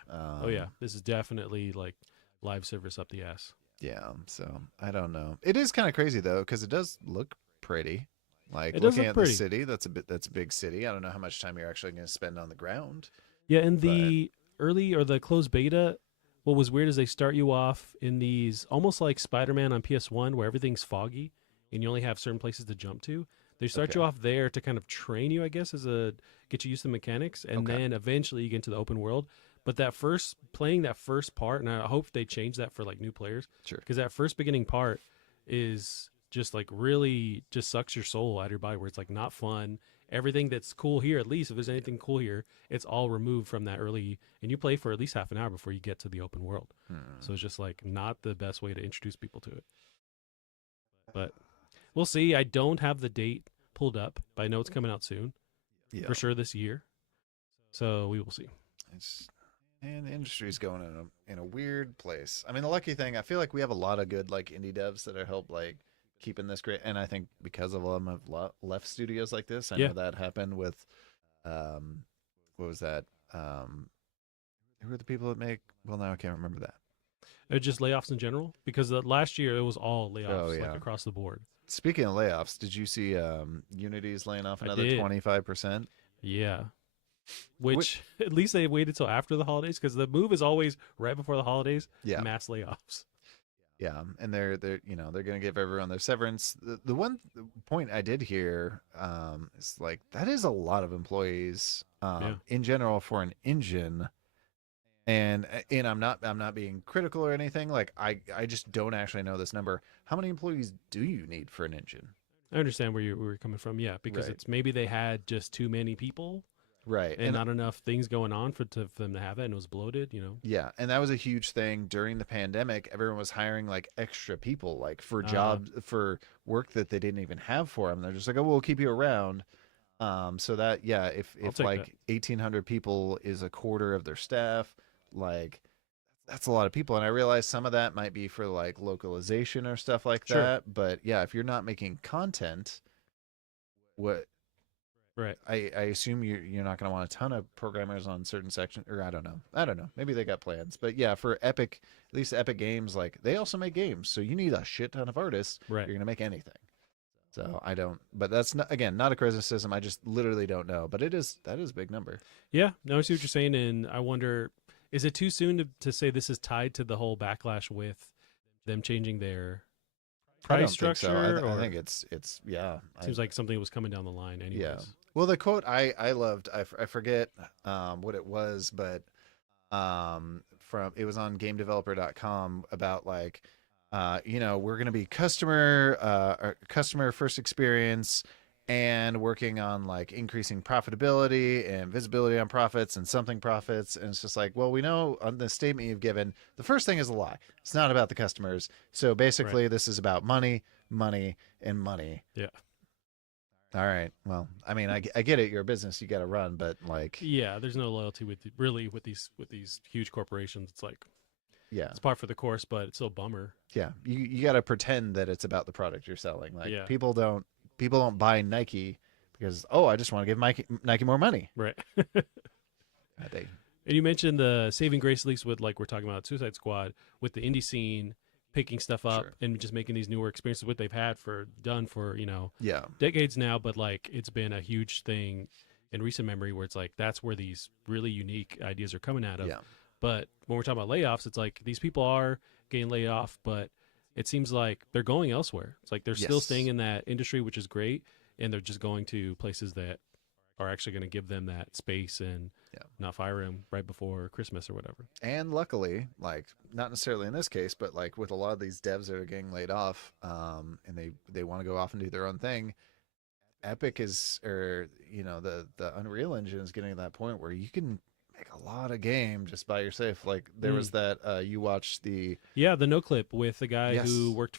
This is definitely like live service up the ass. Yeah. So I don't know. It is kind of crazy though, because it does look pretty. Like looking at the city, that's a big city. I don't know how much time you're actually going to spend on the ground. Yeah. In the early or the closed beta, what was weird is they start you off in these almost like Spider-Man on PS1 where everything's foggy and you only have certain places to jump to. They start you off there to kind of train you, I guess, get you used to the mechanics, and then eventually you get into the open world. But playing that first part, and I hope they change that for like new players. Sure. Because that first beginning part is just like really just sucks your soul out of your body, where it's like not fun. Everything that's cool here, at least if there's anything cool here, it's all removed from that early, and you play for at least half an hour before you get to the open world. So it's just like not the best way to introduce people to it. But we'll see. I don't have the date pulled up, but I know it's coming out soon. For sure this year. So we will see. And the industry's going in a weird place. I mean, the lucky thing, I feel like we have a lot of good like indie devs that are help like keeping this great, and I think because of them have left studios like this. I know that happened with what was that? Who are the people that make? Well, now I can't remember that. Just layoffs in general, because last year it was all layoffs like across the board. Speaking of layoffs, did you see Unity's laying off another 25%? Yeah. Which at least they waited till after the holidays, because the move is always right before the holidays. Yeah. Mass layoffs. Yeah, and they're going to give everyone their severance. The one point I did hear is like that is a lot of employees in general for an engine. And I'm not being critical or anything. Like I just don't actually know this number. How many employees do you need for an engine? I understand where you're coming from. Yeah, because it's maybe they had just too many people. Right. And not enough things going on for them to have it, and it was bloated, Yeah, and that was a huge thing during the pandemic. Everyone was hiring like extra people, like for jobs, for work that they didn't even have for them. They're just like, oh, we'll keep you around. So that, if like 1,800 people is a quarter of their staff, like that's a lot of people. And I realize some of that might be for like localization or stuff like Sure. that. But yeah, if you're not making content, what Right. I assume you're not going to want a ton of programmers on certain sections, or I don't know. I don't know. Maybe they got plans, but yeah, for Epic, at least Epic Games, like they also make games, so you need a shit ton of artists. Right. You're going to make anything. So I don't, but that's not, again, not a criticism. I just literally don't know, but that is a big number. Yeah. No, I see what you're saying, and I wonder, is it too soon to say this is tied to the whole backlash with them changing their I price don't think so. structure? I Or think it's yeah. seems like something was coming down the line, anyways. Yeah. Well, the quote I loved, I forget what it was, but from it was on GameDeveloper.com about like we're going to be customer first experience and working on like increasing profitability and visibility on profits and something profits. And it's just like, well, we know on the statement you've given, the first thing is a lie. It's not about the customers. So basically, this is about money, money, and money. Yeah. All right. Well, I mean, I get it. You're a business. You got to run, but like, Yeah, there's no loyalty with these huge corporations. It's like, yeah, it's par for the course, but it's still a bummer. yeah. You got to pretend that it's about the product you're selling. Like Yeah. people don't buy Nike because I just want to give Nike more money. Right. They And you mentioned the saving grace, at least with like we're talking about Suicide Squad, with the indie scene picking stuff up Sure. and just making these newer experiences, what they've had done for yeah. decades now, but like it's been a huge thing in recent memory where it's like that's where these really unique ideas are coming out of. Yeah. But when we're talking about layoffs, it's like these people are getting laid off, but it seems like they're going elsewhere. It's like they're still Yes. staying in that industry, which is great, and they're just going to places that are actually going to give them that space and not fire them right before Christmas or whatever. And luckily, like not necessarily in this case, but like with a lot of these devs that are getting laid off, and they want to go off and do their own thing. Epic is, or the Unreal Engine is getting to that point where you can make a lot of game just by yourself. Like there was that you watched the no clip with the guy Yes. who worked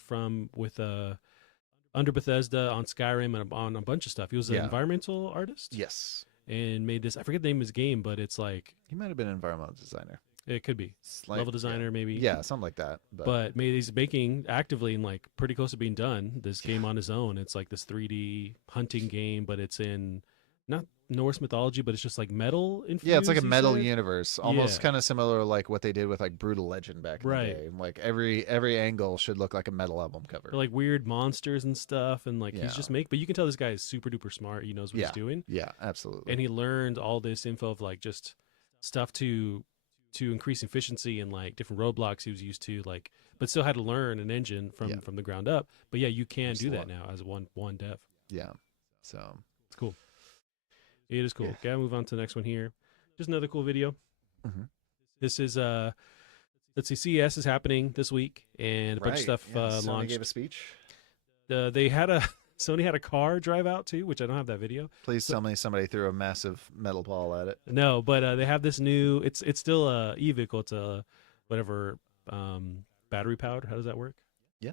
with under Bethesda on Skyrim and on a bunch of stuff. He was an environmental artist. Yes. And made this, I forget the name of his game, but it's like He might have been an environmental designer. it could be level designer maybe. Yeah, something like that. But he's making actively and like pretty close to being done this game on his own. It's like this 3D hunting game, but it's in not Norse mythology, but it's just like metal infused. Yeah, it's like a metal said? universe, almost kind of similar to like what they did with like Brutal Legend back in the day. Like every angle should look like a metal album cover. They're like weird monsters and stuff, and like he's just but you can tell this guy is super duper smart. He knows what he's doing. Yeah, absolutely. And he learned all this info of like just stuff to increase efficiency and like different roadblocks he was used to, like, but still had to learn an engine from the ground up. But yeah, you can do that now as one dev. Yeah, so it's cool. It is cool. Yeah. Gotta move on to the next one here. Just another cool video. Mm-hmm. This is let's see, CES is happening this week, and a bunch of stuff Sony launched. gave a speech. They had Sony had a car drive out too, which I don't have that video. Please tell me somebody threw a massive metal ball at it. No, but they have this new. It's still a e-vehicle. It's a whatever battery powered. How does that work? Yeah.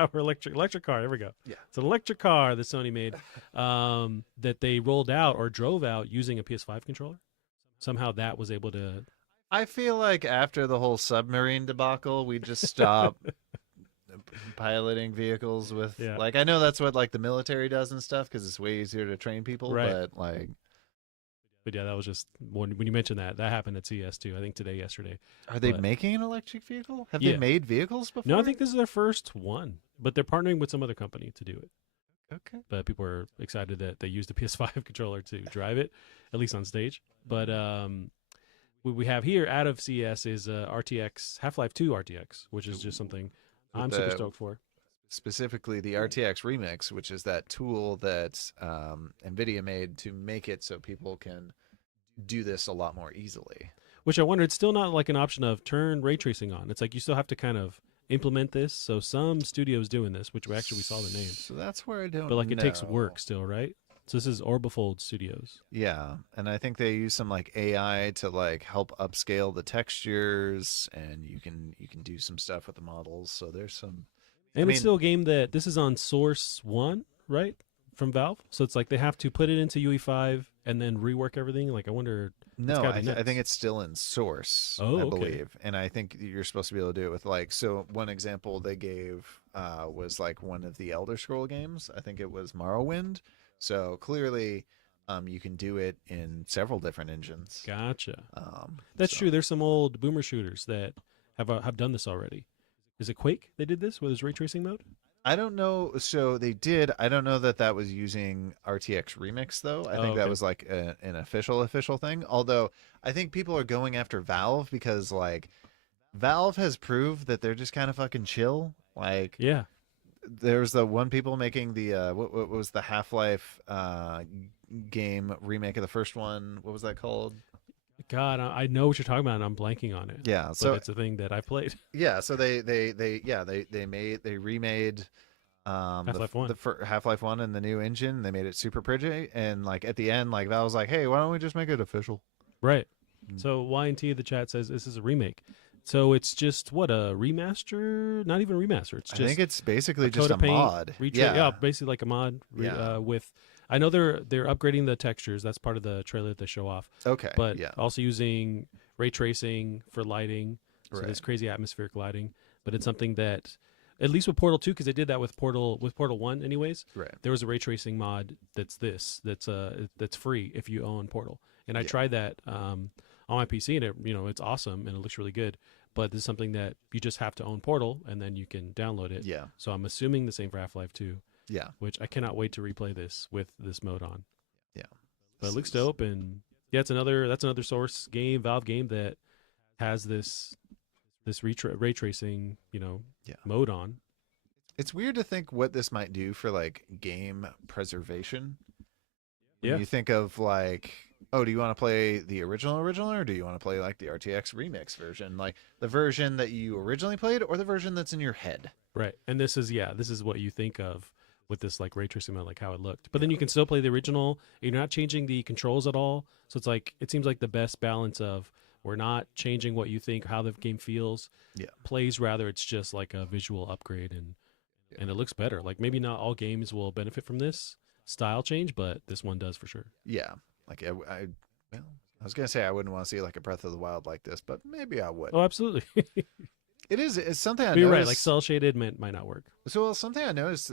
Our electric car. There we go. Yeah. It's an electric car that Sony made that they rolled out or drove out using a PS5 controller. Somehow that was able to. I feel like after the whole submarine debacle, we just stopped piloting vehicles with like, I know that's what like the military does and stuff because it's way easier to train people, but like. But yeah, that was just when you mentioned that happened at CES too. I think yesterday. Are they making an electric vehicle? Have they made vehicles before? No, I think this is their first one, but they're partnering with some other company to do it. Okay. But people are excited that they used the PS5 controller to drive it, at least on stage. But what we have here out of CES is RTX Half-Life 2 RTX, which is just something I'm super stoked for. Specifically the RTX Remix, which is that tool that NVIDIA made to make it so people can do this a lot more easily. Which I wonder, it's still not like an option of turn ray tracing on. It's like you still have to kind of implement this. So some studios doing this, which we saw the name. So that's where I don't know. But like it takes work still, right? So this is Orbifold Studios. Yeah, and I think they use some like AI to like help upscale the textures, and you can do some stuff with the models. So there's some. And it's still a game that this is on Source 1, right? From Valve. So it's like they have to put it into UE5 and then rework everything. Like I wonder That's No, gotta be I nuts. think it's still in source, Oh, I okay. believe, and I think you're supposed to be able to do it with like. So one example they gave was like one of the Elder Scroll games. I think it was Morrowind. So clearly, you can do it in several different engines. Gotcha. Um, That's so true. There's some old boomer shooters that have done this already. Is it Quake? They did this with his ray tracing mode. I don't know. So they did. I don't know that that was using RTX Remix though. I Oh, think that okay. was like an official thing. Although I think people are going after Valve because like Valve has proved that they're just kind of fucking chill. Like Yeah. there's the one people making the what was the Half Life game remake of the first one? What was that called? God, I know what you're talking about, and I'm blanking on it. Yeah. But So it's a thing that I played. yeah. So they remade Half Life One. the Half-Life 1 and the new engine. They made it super pretty, and like at the end like Valve was like, hey, why don't we just make it official? Right. Mm. So YNT the chat says this is a remake. So it's just what, a remaster? Not even a remaster. It's I think just it's a basically just coat a of paint. mod. Yeah, basically like a mod. Yeah. With, I know they're upgrading the textures. That's part of the trailer that they show off. Okay. But Yeah. also using ray tracing for lighting. So Right. this crazy atmospheric lighting. But it's something that, at least with Portal 2, because they did that with Portal 1 anyways. Right. There was a ray tracing mod that's free if you own Portal. And I Yeah. tried that on my PC, and it's awesome and it looks really good. But this is something that you just have to own Portal, and then you can download it. Yeah. So I'm assuming the same for Half-Life 2, Yeah. which I cannot wait to replay this with this mode on. Yeah. But it This looks is dope, and yeah, that's another Source game, Valve game that has this ray tracing, yeah. mode on. It's weird to think what this might do for like game preservation. When Yeah. you think of like, oh, do you want to play the original, or do you want to play like the RTX remix version, like the version that you originally played, or the version that's in your head? Right. And this is what you think of with this like ray tracing mode, like how it looked. But Yeah. then you can still play the original. And you're not changing the controls at all. So it's like, it seems like the best balance of, we're not changing what you think, how the game feels, Yeah. plays, rather it's just like a visual upgrade, and it looks better. Like maybe not all games will benefit from this style change, but this one does for sure. Yeah. Like well, I was gonna say I wouldn't want to see like a Breath of the Wild like this, but maybe I would. Oh, absolutely. It's something I But you're noticed. right. Like cell shaded might not work. So something I noticed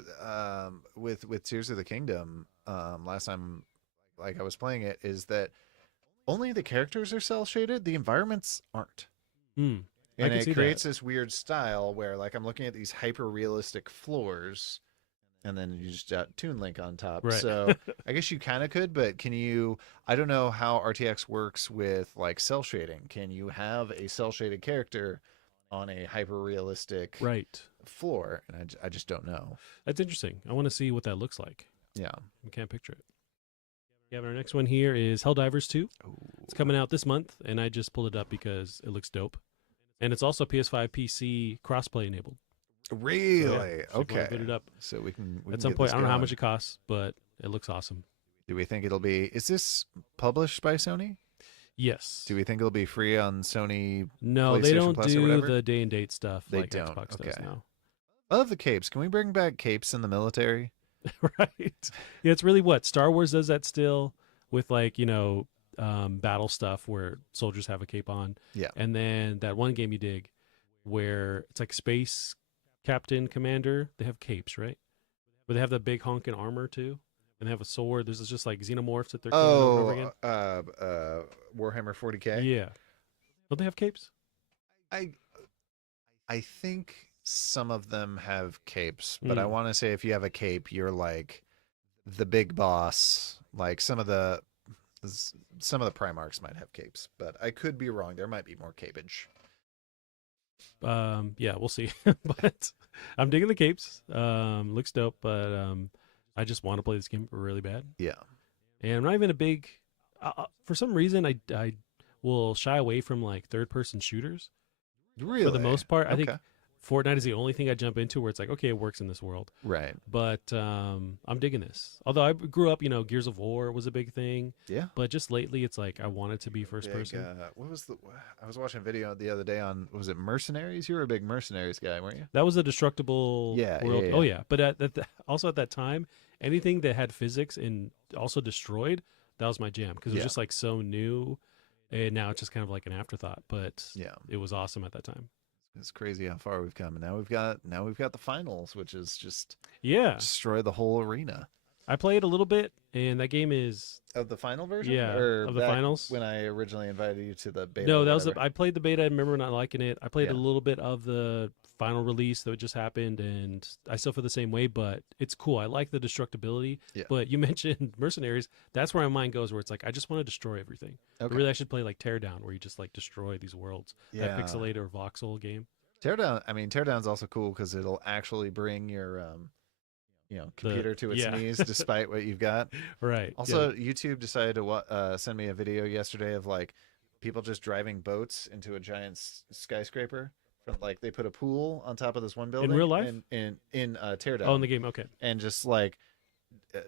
with Tears of the Kingdom last time, like I was playing it, is that only the characters are cell shaded. The environments aren't, Hmm. I and can it see creates that. this weird style where like I'm looking at these hyper realistic floors, and then you just got Toon Link on top. Right. So I guess you kind of could, but can you? I don't know how RTX works with like cell shading. Can you have a cell shaded character on a hyper realistic Right. floor? And I just don't know. That's interesting. I want to see what that looks like. Yeah. I can't picture it. Yeah, our next one here is Helldivers 2. It's coming out this month, and I just pulled it up because it looks dope. And it's also PS5, PC crossplay enabled. Really? So, yeah, so Okay. boot it up So we can at some get point. this I don't know how going. much it costs, but it looks awesome. Do we think it'll be? Is this published by Sony? Yes. Do we think it'll be free on Sony? No, they PlayStation don't Plus or do whatever? the day and date stuff They like don't. Xbox does Okay. now. I love the capes. Can we bring back capes in the military? Right. Yeah, it's really what Star Wars does that still with like, battle stuff where soldiers have a cape on. Yeah. And then that one game you dig where it's like Space Captain Commander, they have capes, right? But they have the big honking armor too. And they have a sword. There's just like xenomorphs that they're killing over and over again. Warhammer 40K. Yeah. Don't they have capes? I think some of them have capes, but I want to say if you have a cape, you're like the big boss. Like some of the Primarchs might have capes, but I could be wrong. There might be more capage. Yeah, we'll see. But I'm digging the capes. Looks dope, but I just want to play this game really bad. Yeah. And I'm not even a big. For some reason, I will shy away from like third person shooters. Really? For the most part, I think Okay. Fortnite is the only thing I jump into where it's like, okay, it works in this world. Right. But I'm digging this. Although I grew up, Gears of War was a big thing. Yeah. But just lately, it's like I want it to be first person. What was I was watching a video the other day on, was it Mercenaries? You were a big Mercenaries guy, weren't you? That was a destructible world. Yeah. Oh yeah, but also at that time, anything that had physics and also destroyed, that was my jam because it was just like so new, and now it's just kind of like an afterthought. But Yeah, it was awesome at that time. it's crazy how far we've come, and now we've got the finals, which is just Yeah, destroy the whole arena. I played a little bit, and that game is Of the final version, yeah or of the back finals. when I originally invited you to the beta No, or that was whatever. I played the beta. I remember not liking it. I played a Yeah, little bit of the final release that just happened, and I still feel the same way. But it's cool. I like the destructibility. yeah. But you mentioned Mercenaries. That's where my mind goes. Where it's like I just want to destroy everything. But Okay. really, I should play like Teardown, where you just like destroy these worlds. That Yeah. pixelated or voxel game. Teardown. I mean, Teardown's also cool because it'll actually bring your The computer to its yeah, knees despite what you've got. right. Yeah, Also, YouTube decided to send me a video yesterday of like people just driving boats into a giant skyscraper. From like they put a pool on top of this one in building real life. in Oh, in Teardown, the game. Okay. and just like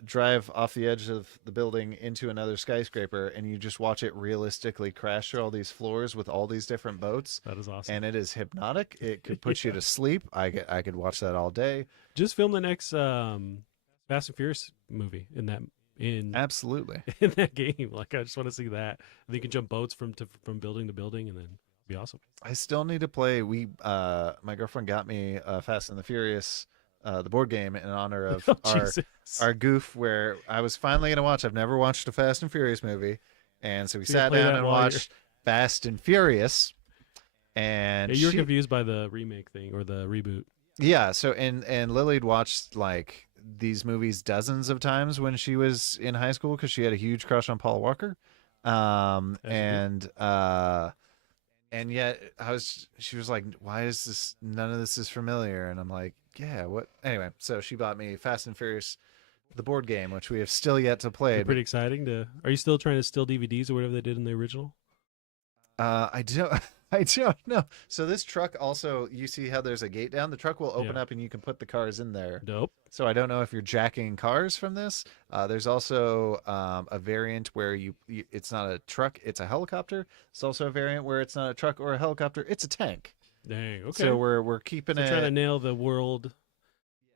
drive off the edge of the building into another skyscraper, and you just watch it realistically crash through all these floors with all these different boats, That is awesome. and it is hypnotic. It could put you Yeah. to sleep. I could watch that all day. Just film the next Fast and Furious movie in Absolutely. in that game. Like I just want to see that. And you can jump boats from building to building, and then it'd be awesome. I still need to play. My girlfriend got me Fast and the Furious, the board game, in honor of Oh our Jesus! our goof where I was finally gonna watch. I've never watched a Fast and Furious movie, and so we So you sat play down that and while you're- watched Fast and Furious. And Yeah, you were she, confused by the remake thing or the reboot. yeah, so and Lily'd watched like these movies dozens of times when she was in high school because she had a huge crush on Paul Walker. Um As you do. and uh and yet she was like, why is this, none of this is familiar? And I'm like, yeah, what, anyway, so she bought me Fast and Furious, the board game, which we have still yet to play. They're pretty exciting to. Are you still trying to steal DVDs or whatever they did in the original? I don't I don't know. So this truck also, you see how there's a gate down? The truck will open Yeah. up and you can put the cars in there. Dope. So I don't know if you're jacking cars from this. There's also a variant where it's not a truck, it's a helicopter. It's also a variant where it's not a truck or a helicopter, it's a tank. Dang. Okay. So we're keeping So trying to it. nail the world.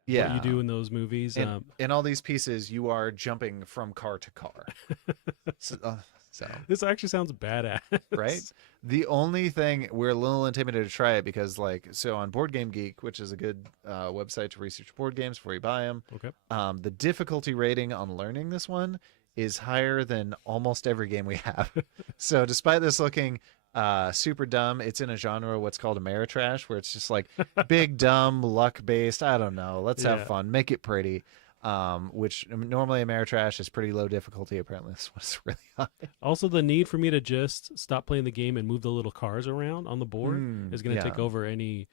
Yeah. What you do in those movies. In all these pieces, you are jumping from car to car. So This actually sounds badass. right? The only thing, we're a little intimidated to try it because, like, so on Board Game Geek, which is a good website to research board games before you buy them, Okay. the difficulty rating on learning this one is higher than almost every game we have. So despite this looking super dumb, it's in a genre what's called Ameritrash, where it's just like big, dumb, luck-based, I don't know, let's have Yeah. fun, make it pretty. Which normally Ameritrash is pretty low difficulty. Apparently this one's really high. Also, the need for me to just stop playing the game and move the little cars around on the board is going to take over any,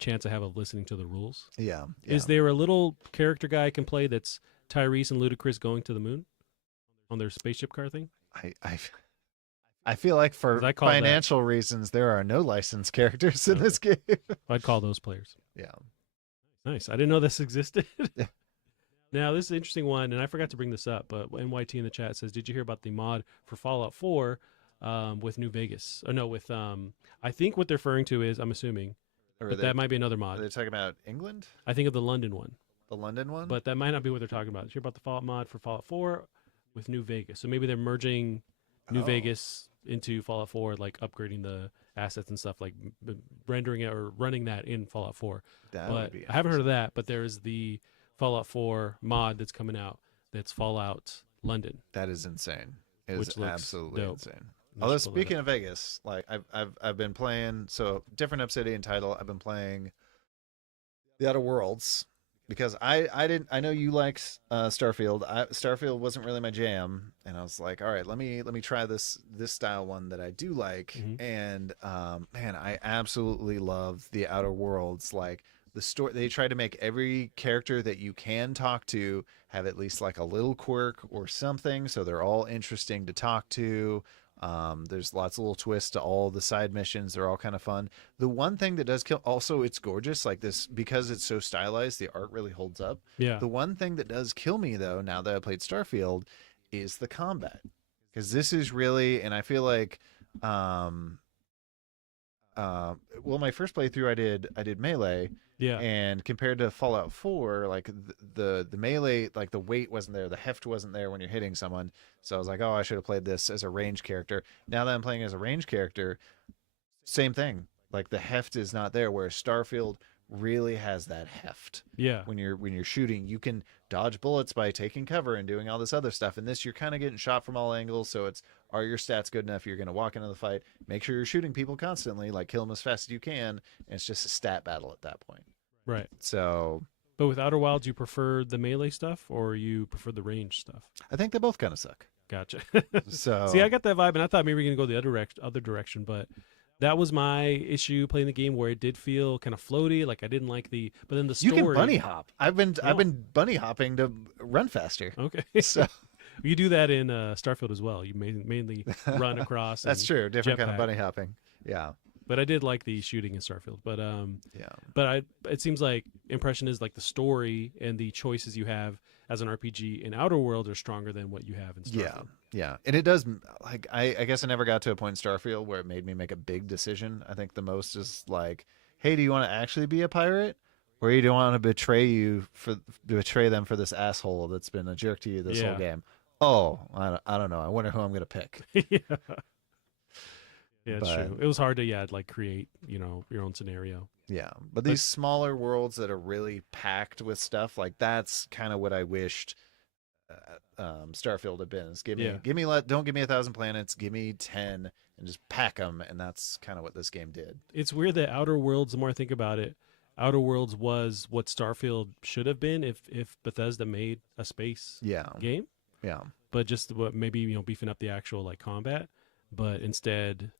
chance I have of listening to the rules. Yeah. Is there a little character guy I can play that's Tyrese and Ludacris going to the moon on their spaceship car thing? I feel like for 'Cause I call that- financial reasons there are no licensed characters in this game. I'd call those players. Yeah. Nice. I didn't know this existed. Yeah. Now, this is an interesting one, and I forgot to bring this up, but NYT in the chat says, did you hear about the mod for Fallout 4 with New Vegas? Oh, no, with, I think what they're referring to is, I'm assuming, but that might be another Are mod. they talking about England? I think of the London one, The London one? but that might not be what they're talking about. Did you hear about the Fallout mod for Fallout 4 with New Vegas? So maybe they're merging New Oh. Vegas into Fallout 4, like upgrading the assets and stuff, like rendering it or running that in Fallout 4. That would But be I haven't heard of that, but there is the Fallout 4 mod that's coming out that's Fallout London. That is insane. It Which is looks absolutely dope. insane. I Although should pull that speaking up. of Vegas, like I've been playing, so different Obsidian title. I've been playing The Outer Worlds because I know you like Starfield. Starfield wasn't really my jam, and I was like, all right, let me try this style one that I do like. Mhm. And man, I absolutely love The Outer Worlds. Like the story, they try to make every character that you can talk to have at least like a little quirk or something, so they're all interesting to talk to. There's lots of little twists to all the side missions. They're all kind of fun. The one thing that does kill, also it's gorgeous, like this, because it's so stylized, the art really holds up. Yeah. The one thing that does kill me though, now that I played Starfield, is the combat. Because this is really, and I feel like, well, my first playthrough I did melee, Yeah. And compared to Fallout 4, like the melee, like the weight wasn't there, the heft wasn't there when you're hitting someone. So I was like, oh, I should have played this as a range character. Now that I'm playing as a range character, same thing. Like the heft is not there, whereas Starfield really has that heft. Yeah. When you're shooting, you can dodge bullets by taking cover and doing all this other stuff. And this, you're kind of getting shot from all angles. So it's, are your stats good enough? You're going to walk into the fight, make sure you're shooting people constantly, like kill them as fast as you can. And it's just a stat battle at that point. Right. So, but with Outer Wilds, you prefer the melee stuff or you prefer the range stuff? I think they both kind of suck. Gotcha. So see, I got that vibe, and I thought maybe we were gonna go the other direction, but that was my issue playing the game, where it did feel kind of floaty. Like I didn't like the, but then the story. You can bunny hop. I've been bunny hopping to run faster. Okay. So you do that in Starfield as well. You mainly run across. That's true. Different kind of jetpack. bunny hopping. Yeah. But I did like the shooting in Starfield. But yeah. But it seems like impression is like the story and the choices you have as an RPG in Outer Worlds are stronger than what you have in Starfield. Yeah. Yeah. And it does, like, I guess I never got to a point in Starfield where it made me make a big decision. I think the most is like, hey, do you want to actually be a pirate? Or you don't want to betray them for this asshole that's been a jerk to you this whole game? Oh, I don't know. I wonder who I'm going to pick. Yeah. Yeah, it's true. It was hard to like create, your own scenario. Yeah, but these smaller worlds that are really packed with stuff, like that's kind of what I wished Starfield had been. Is don't give me 1,000 planets, give me 10, and just pack them, and that's kind of what this game did. It's weird that Outer Worlds, the more I think about it, Outer Worlds was what Starfield should have been if Bethesda made a space game. Yeah, but just maybe beefing up the actual like combat, but instead.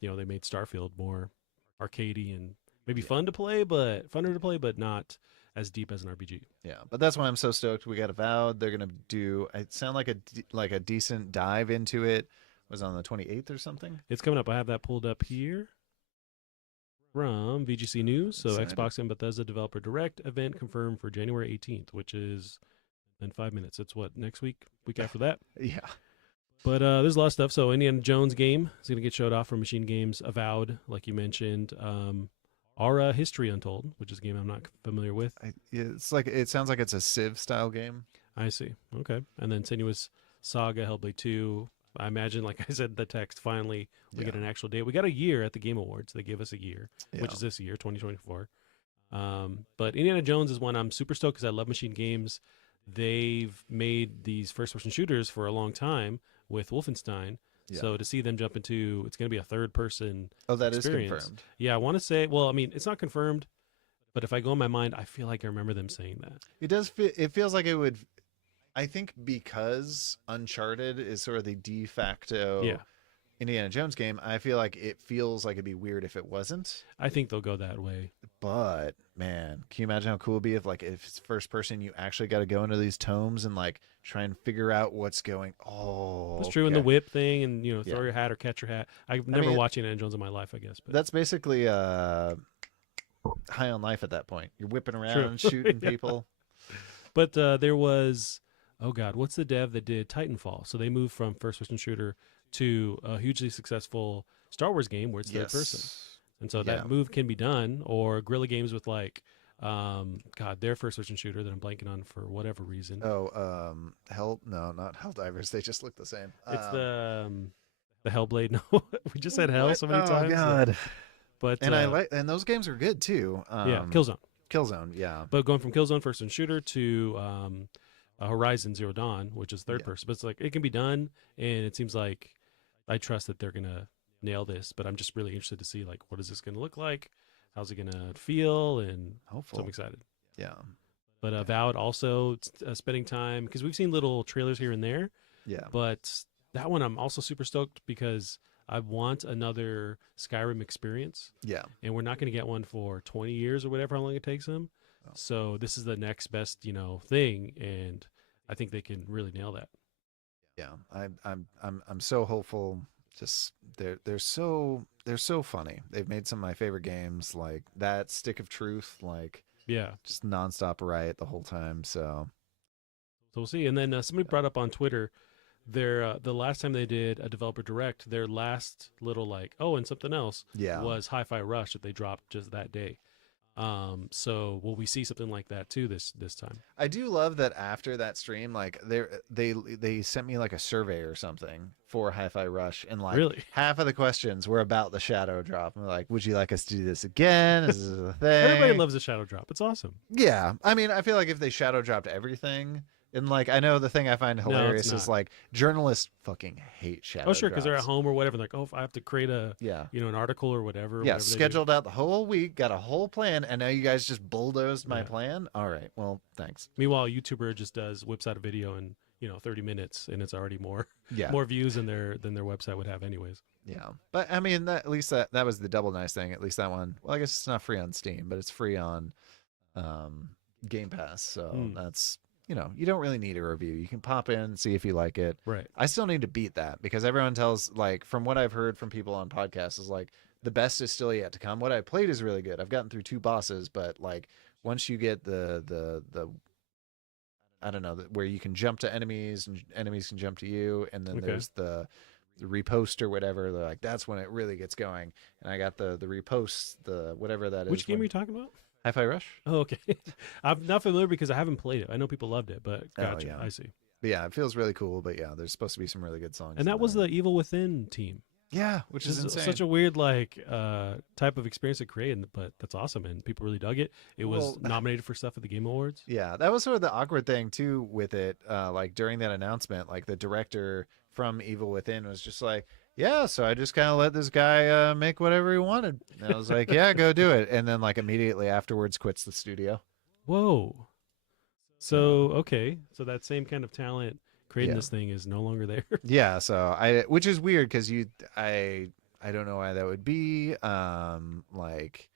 They made Starfield more arcadey and maybe funner to play, but not as deep as an RPG. Yeah, but that's why I'm so stoked. We got Avowed. They're gonna do. It sound like a decent dive into it. It was on the 28th or something. It's coming up. I have that pulled up here from VGC News. So Xbox and Bethesda Developer Direct event confirmed for January 18th, which is in 5 minutes. It's what, next week after that. Yeah. But there's a lot of stuff. So Indiana Jones game is going to get showed off from Machine Games. Avowed, like you mentioned. Aura History Untold, which is a game I'm not familiar with. It sounds like it's a Civ style game. I see. Okay. And then Senua's Saga, Hellblade 2. I imagine, like I said, the text, finally we get an actual date. We got a year at the Game Awards. They gave us a year, which is this year, 2024. But Indiana Jones is one I'm super stoked because I love Machine Games. They've made these first-person shooters for a long time with Wolfenstein. Yeah. So to see them jump into, it's going to be a third-person experience. Is confirmed. Yeah, I want to say, well, I mean, it's not confirmed, but if I go in my mind, I feel like I remember them saying that. It does. It feels like it would. I think because Uncharted is sort of the de facto Indiana Jones game, I feel like it feels like it'd be weird if it wasn't. I think they'll go that way. But man, can you imagine how cool it'd be if it's first person, you actually got to go into these tomes and like try and figure out what's going. Oh, that's true. And the whip thing, and throw your hat or catch your hat. I've never watched Indiana Jones in my life, I guess. But that's basically High on Life at that point. You're whipping around and shooting people. But there was, oh God, what's the dev that did Titanfall? So they moved from first person shooter to a hugely successful Star Wars game where it's third person. And so that move can be done, or Guerrilla Games with like, their first person shooter that I'm blanking on for whatever reason. Oh, not Helldivers. They just look the same. It's the Hellblade. No, we just said Hell so many times. Oh God. But and those games are good too. Killzone. Yeah. But going from Killzone first person shooter to Horizon Zero Dawn, which is third person, but it's like it can be done, and it seems like I trust that they're gonna nail this. But I'm just really interested to see like what is this gonna look like, how's it gonna feel, and so I'm excited. Yeah. But Avowed also spending time, because we've seen little trailers here and there. Yeah. But that one I'm also super stoked because I want another Skyrim experience. Yeah. And we're not going to get one for 20 years or whatever, how long it takes them. Oh. So this is the next best, thing, and I think they can really nail that. Yeah. I'm so hopeful. Just they're so funny. They've made some of my favorite games, like that Stick of Truth, like just nonstop riot the whole time. So we'll see. And then somebody brought up on Twitter, the last time they did a developer direct, their last little and something else was Hi-Fi Rush that they dropped just that day. So will we see something like that too this time? I do love that after that stream, like they sent me like a survey or something for Hi-Fi Rush, and like Really? half of the questions were about the shadow drop. I'm like, would you like us to do this again? Is this a Everybody thing? loves a shadow drop. It's awesome. Yeah, I mean, I feel like if they shadow dropped everything, and like I know the thing I find No, it's hilarious is not. like journalists fucking hate shadow Oh, sure, because they're at drops. home or whatever. Like, oh, if I have to create Yeah. an article or whatever. Yeah, Whatever they do. scheduled out the whole week, got a whole plan, and now you guys just bulldozed my Yeah. plan. All right, well, thanks. Meanwhile, a YouTuber just whips out a video in 30 minutes, and it's already more Yeah, more views than their website would have anyways. yeah, but I mean, at least that was the double nice thing. At least that one. Well, I guess it's not free on Steam, but it's free on um, Game Pass. So that's you don't really need a review. You can pop in, see if you like it. Right. I still need to beat that because everyone tells like from what I've heard from people on podcasts is like the best is still yet to come. What I played is really good. I've gotten through 2 bosses, but like once you get the I don't know where you can jump to enemies and enemies can jump to you, and then Okay. there's the repost or whatever. They're like that's when it really gets going. And I got the repost, the whatever that is. Which game are you talking about? Hi-Fi Rush? Oh, okay. I'm not familiar because I haven't played it. I know people loved it, but Oh, gotcha. yeah. I see. But yeah, it feels really cool. But yeah, there's supposed to be some really good songs. And that was the Evil Within team. yeah, which is This is insane. such a weird type of experience to create, but that's awesome, and people really dug it. It was Well, nominated for stuff at the Game Awards. yeah, that was sort of the awkward thing too with it. Like during that announcement, like the director from Evil Within was just like, "Yeah, so I just kind of let this guy make whatever he wanted." And I was like, "Yeah, go do it." And then like immediately afterwards, quits the studio. Whoa. So okay, so that same kind of talent creating Yeah. this thing is no longer there. Yeah, so which is weird because I don't know why that would be. Like,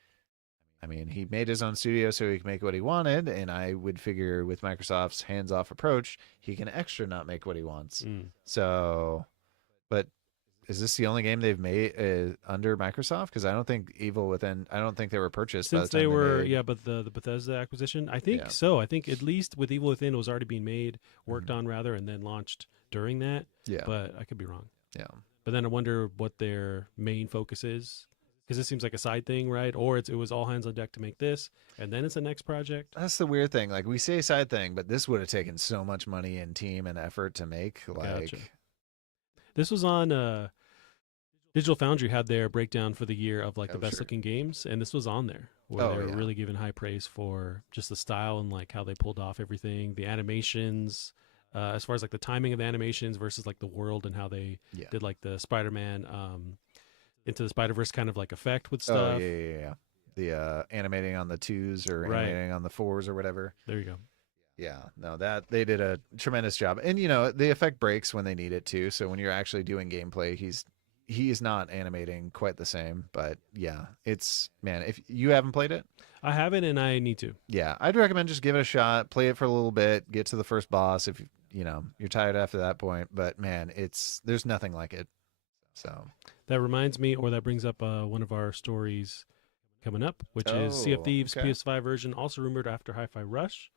I mean, he made his own studio so he could make what he wanted, and I would figure with Microsoft's hands-off approach, he can extra not make what he wants. So, but is this the only game they've made under Microsoft? Because I don't think Evil Within. I don't think they were purchased by the Since time they were, made. yeah, but the Bethesda acquisition, I think Yeah. so. I think at least with Evil Within, it was already being made, worked on rather, and then launched during that. Yeah, But I could be wrong. yeah. But then I wonder what their main focus is, because it seems like a side thing, right? Or it was all hands on deck to make this, and then it's the next project. That's the weird thing. Like we say side thing, but this would have taken so much money and team and effort to make. Like, Gotcha. This was on Digital Foundry had their breakdown for the year of like the Oh, best sure. looking games, and this was on there where Oh, they were yeah. really giving high praise for just the style and like how they pulled off everything, the animations, as far as like the timing of the animations versus like the world and how they Yeah. did like the Spider-Man into the Spider-Verse kind of like effect with Oh stuff. yeah. The animating on the 2s or Right. animating on the 4s or whatever. There you go. Yeah, no, that they did a tremendous job, and the effect breaks when they need it too. So when you're actually doing gameplay, he is not animating quite the same. But yeah, it's man, if you haven't played it, I haven't, and I need to. yeah, I'd recommend just give it a shot, play it for a little bit, get to the first boss if you're tired after that point. But man, there's nothing like it. So That reminds me, or that brings up one of our stories coming up, which is Sea of Oh, Thieves okay. PS5 version, also rumored after Hi-Fi Rush.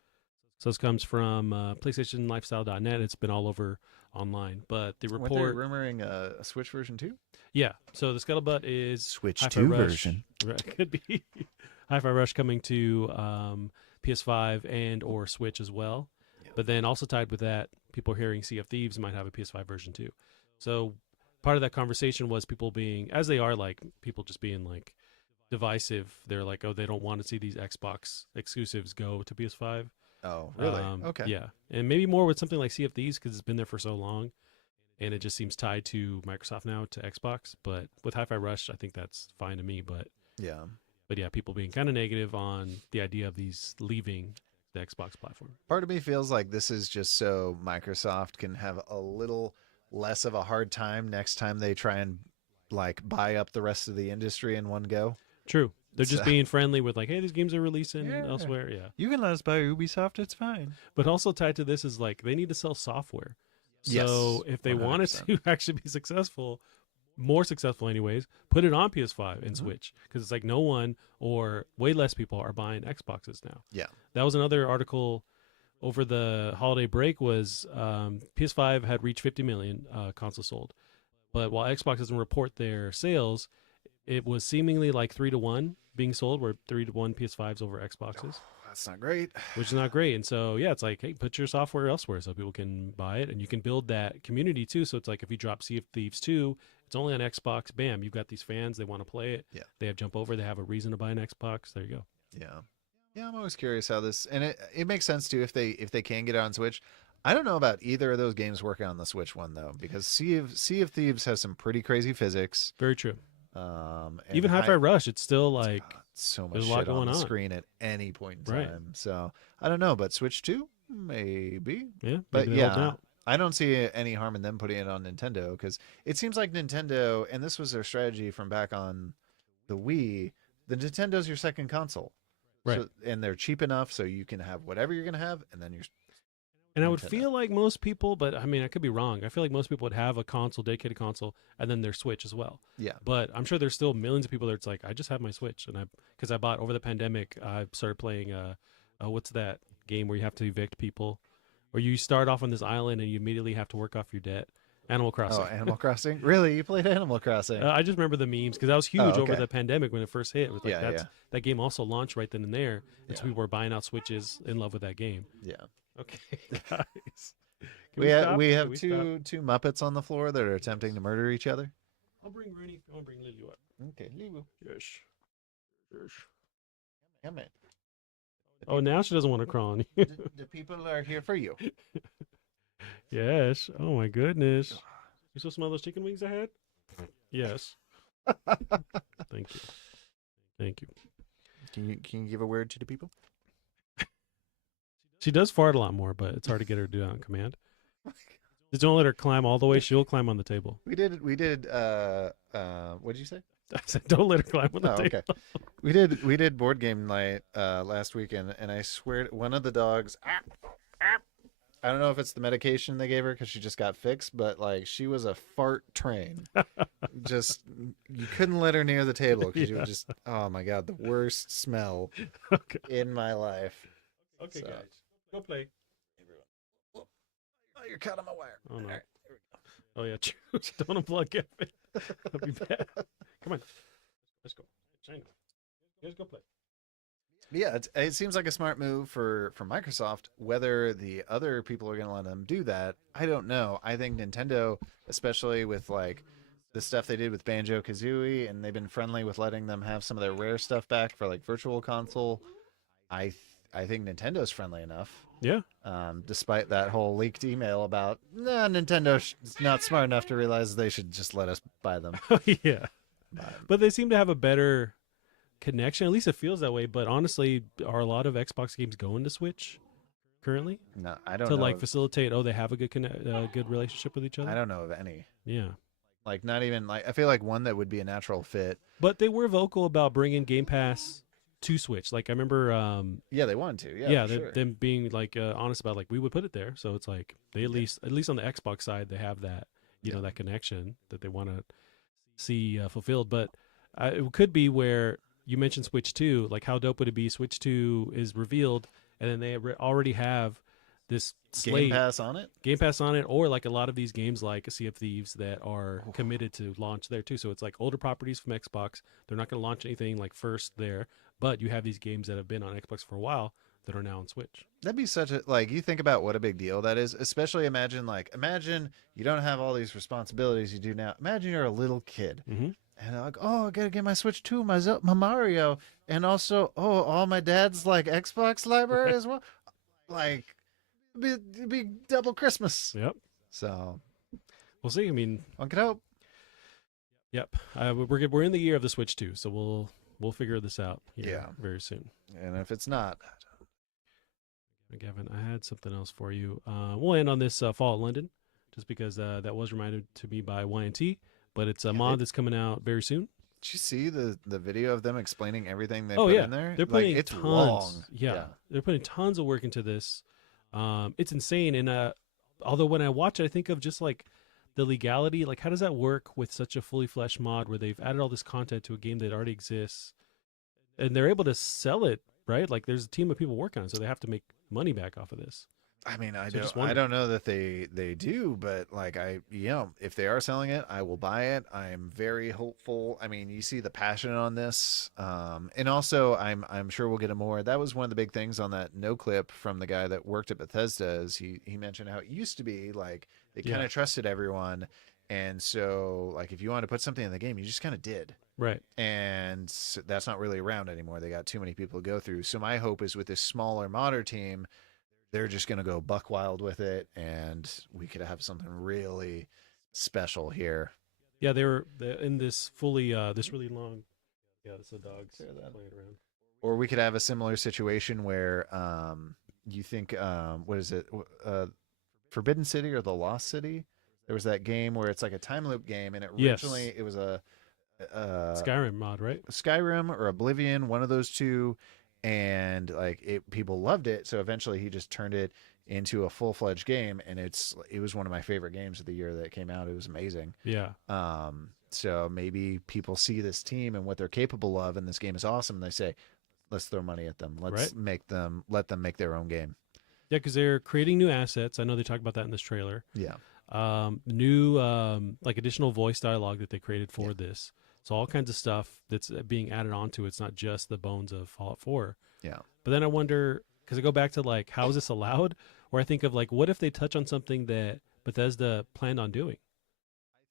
So this comes from PlayStationLifestyle.net. It's been all over online, but the weren't they report, rumoring a Switch version too? yeah. So the scuttlebutt is Switch Hi-Fi 2 Rush. version. Right, could be Hi-Fi Rush coming to PS5 and or Switch as well. But then also tied with that, people hearing Sea of Thieves might have a PS5 version too. So part of that conversation was people being, as they are, like people just being like divisive. They're like, oh, they don't want to see these Xbox exclusives go to PS5. Oh, really? Okay. Yeah, and maybe more with something like Sea of Thieves because it's been there for so long, and it just seems tied to Microsoft now to Xbox. But with Hi-Fi Rush, I think that's fine to me. But yeah, people being kind of negative on the idea of these leaving the Xbox platform. Part of me feels like this is just so Microsoft can have a little less of a hard time next time they try and like buy up the rest of the industry in one go. True, they're just So- being friendly with like, hey, these games are releasing Yeah. elsewhere. Yeah, You can let us buy Ubisoft, it's fine. but also tied to this is like they need to sell software. Yes, So if they wanted 100%. to actually be successful, more successful anyways, put it on PS5 and Switch because it's like no one or way less people are buying Xboxes now. Yeah. That was another article over the holiday break was PS5 had reached 50 million consoles sold. But while Xbox doesn't report their sales, It was seemingly like 3-1 being sold, where 3-1 PS5s over Xboxes, That's not great. which is not great. And so, yeah, it's like, hey, put your software elsewhere so people can buy it, and you can build that community too. So it's like if you drop Sea of Thieves 2, it's only on Xbox. Bam, you've got these fans. They want to play it. Yeah. They have jump over. They have a reason to buy an Xbox. There you go. Yeah. Yeah, I'm always curious how this, and it makes sense too if they can get it on Switch. I don't know about either of those games working on the Switch one though, because Sea of Thieves has some pretty crazy physics. Very true. And Even Hi-Fi Rush, it's still like so much there's a lot shit on going the on. screen at any point in Right. time. So I don't know, but Switch 2 maybe. Yeah, But maybe they're holding yeah, out. I don't see any harm in them putting it on Nintendo because it seems like Nintendo, and this was their strategy from back on the Wii. The Nintendo's your second console, Right. so, and they're cheap enough so you can have whatever you're gonna have, and then you're. And I would Nintendo. feel like most people, but I mean, I could be wrong. I feel like most people would have a console, dedicated console, and then their Switch as well. Yeah. But I'm sure there's still millions of people that it's like, I just have my Switch, and because I bought over the pandemic, I started playing what's that game where you have to evict people, where you start off on this island and you immediately have to work off your debt. Animal Crossing. Oh, Animal Crossing? Really? You played Animal Crossing? I just remember the memes because that was huge over okay. the pandemic when it first hit. It was like Yeah. that game also launched right then and there, and so Yeah. people were buying out Switches in love with that game. Yeah. Okay, guys. We have Can stop? two Muppets on the floor that are attempting to murder each other. I'll bring Rooney. I'll bring Lily up. Okay, Lulu. Yes. Yes. Come in. Oh, now she doesn't want to crawl on you. The people are here for you. Yes. Oh my goodness. You still smell those chicken wings I had? Yes. Thank you. Thank you. Can you give a word to the people? She does fart a lot more, but it's hard to get her to do that on command. Just don't let her climb all the way. She'll climb on the table. We did what did you say? I said, don't let her climb on the Oh, table. okay. We did board game night last weekend, and I swear one of the dogs. I don't know if it's the medication they gave her because she just got fixed, but like she was a fart train. Just you couldn't let her near the table because you would just oh my god, the worst smell Okay. in my life. Okay, So. guys. Go play. Oh, you're cutting my wire. Oh, no. All right, Oh, yeah. Don't unplug it. That'll be bad. Come on. Let's go. China. Let's go play. Yeah, it seems like a smart move for Microsoft. Whether the other people are going to let them do that, I don't know. I think Nintendo, especially with like the stuff they did with Banjo-Kazooie, and they've been friendly with letting them have some of their rare stuff back for like Virtual Console. I think Nintendo's friendly enough. Yeah. Despite that whole leaked email about Nintendo's not smart enough to realize they should just let us buy them. Yeah. But they seem to have a better connection. At least it feels that way. But honestly, are a lot of Xbox games going to Switch currently No, I don't to know. like facilitate? Oh, they have a good good relationship with each other. I don't know of any. Yeah. Like not even like I feel like one that would be a natural fit. But they were vocal about bringing Game Pass to Switch. Like I remember, Yeah, they wanted to. yeah, for sure. them being like honest about like we would put it there. So it's like they at least on the Xbox side they have that know that connection that they want to see fulfilled. But it could be where you mentioned Switch 2. Like how dope would it be? Switch 2 is revealed, and then they already have this slate, Game Pass on it, or like a lot of these games like Sea of Thieves that are committed to launch there too. So it's like older properties from Xbox. They're not going to launch anything like first there, but you have these games that have been on Xbox for a while that are now on Switch. That'd be such a like you think about what a big deal that is, especially imagine you don't have all these responsibilities you do now. Imagine you're a little kid. Mm-hmm. And like, oh, I gotta get my Switch 2, my Mario, and also, all my dad's like Xbox library as well. Like, it'd be double Christmas. Yep. So We'll see. I mean, one could hope. Yep. We're in the year of the Switch 2, so we'll figure this out here very soon. And if it's not, Gavin, I had something else for you. We'll end on this Fall at London, just because that was reminded to me by YNT, but it's a mod that's coming out very soon. did you see the video of them explaining everything they Oh put yeah, in there? they're putting it's tons. long. Yeah, they're putting tons of work into this. It's insane. And although when I watch it, I think of just like the legality. Like, how does that work with such a fully fleshed mod where they've added all this content to a game that already exists, and they're able to sell it, right? Like, there's a team of people working on it, so they have to make money back off of this. I mean, So just I wondering. don't know that they do, but like if they are selling it, I will buy it. I'm very hopeful. I mean, you see the passion on this, and also I'm sure we'll get a more. That was one of the big things on that no clip from the guy that worked at Bethesda. Is he mentioned how it used to be like they kind Yeah. of trusted everyone, and so like if you wanted to put something in the game, you just kind of did. Right. And that's not really around anymore. They got too many people to go through. So my hope is with this smaller modder team, they're just going to go buck wild with it, and we could have something really special here. Yeah, they're in this this really long. Yeah, this is the dogs playing around. Or we could have a similar situation where you think, what is it, Forbidden City or the Lost City? There was that game where it's like a time loop game, and Yes, originally it was a Skyrim mod, right? Skyrim or Oblivion, one of those two, and like people loved it. So eventually, he just turned it into a full fledged game, and it was one of my favorite games of the year that came out. It was amazing. Yeah. So maybe people see this team and what they're capable of, and this game is awesome. And they say, let's throw money at them. Right. Let them make their own game. Yeah, because they're creating new assets. I know they talk about that in this trailer. Yeah. New like additional voice dialogue that they created for this. So all kinds of stuff that's being added onto it. It's not just the bones of Fallout 4. Yeah. But then I wonder, because I go back to like, how is this allowed? Or I think of like, what if they touch on something that Bethesda planned on doing?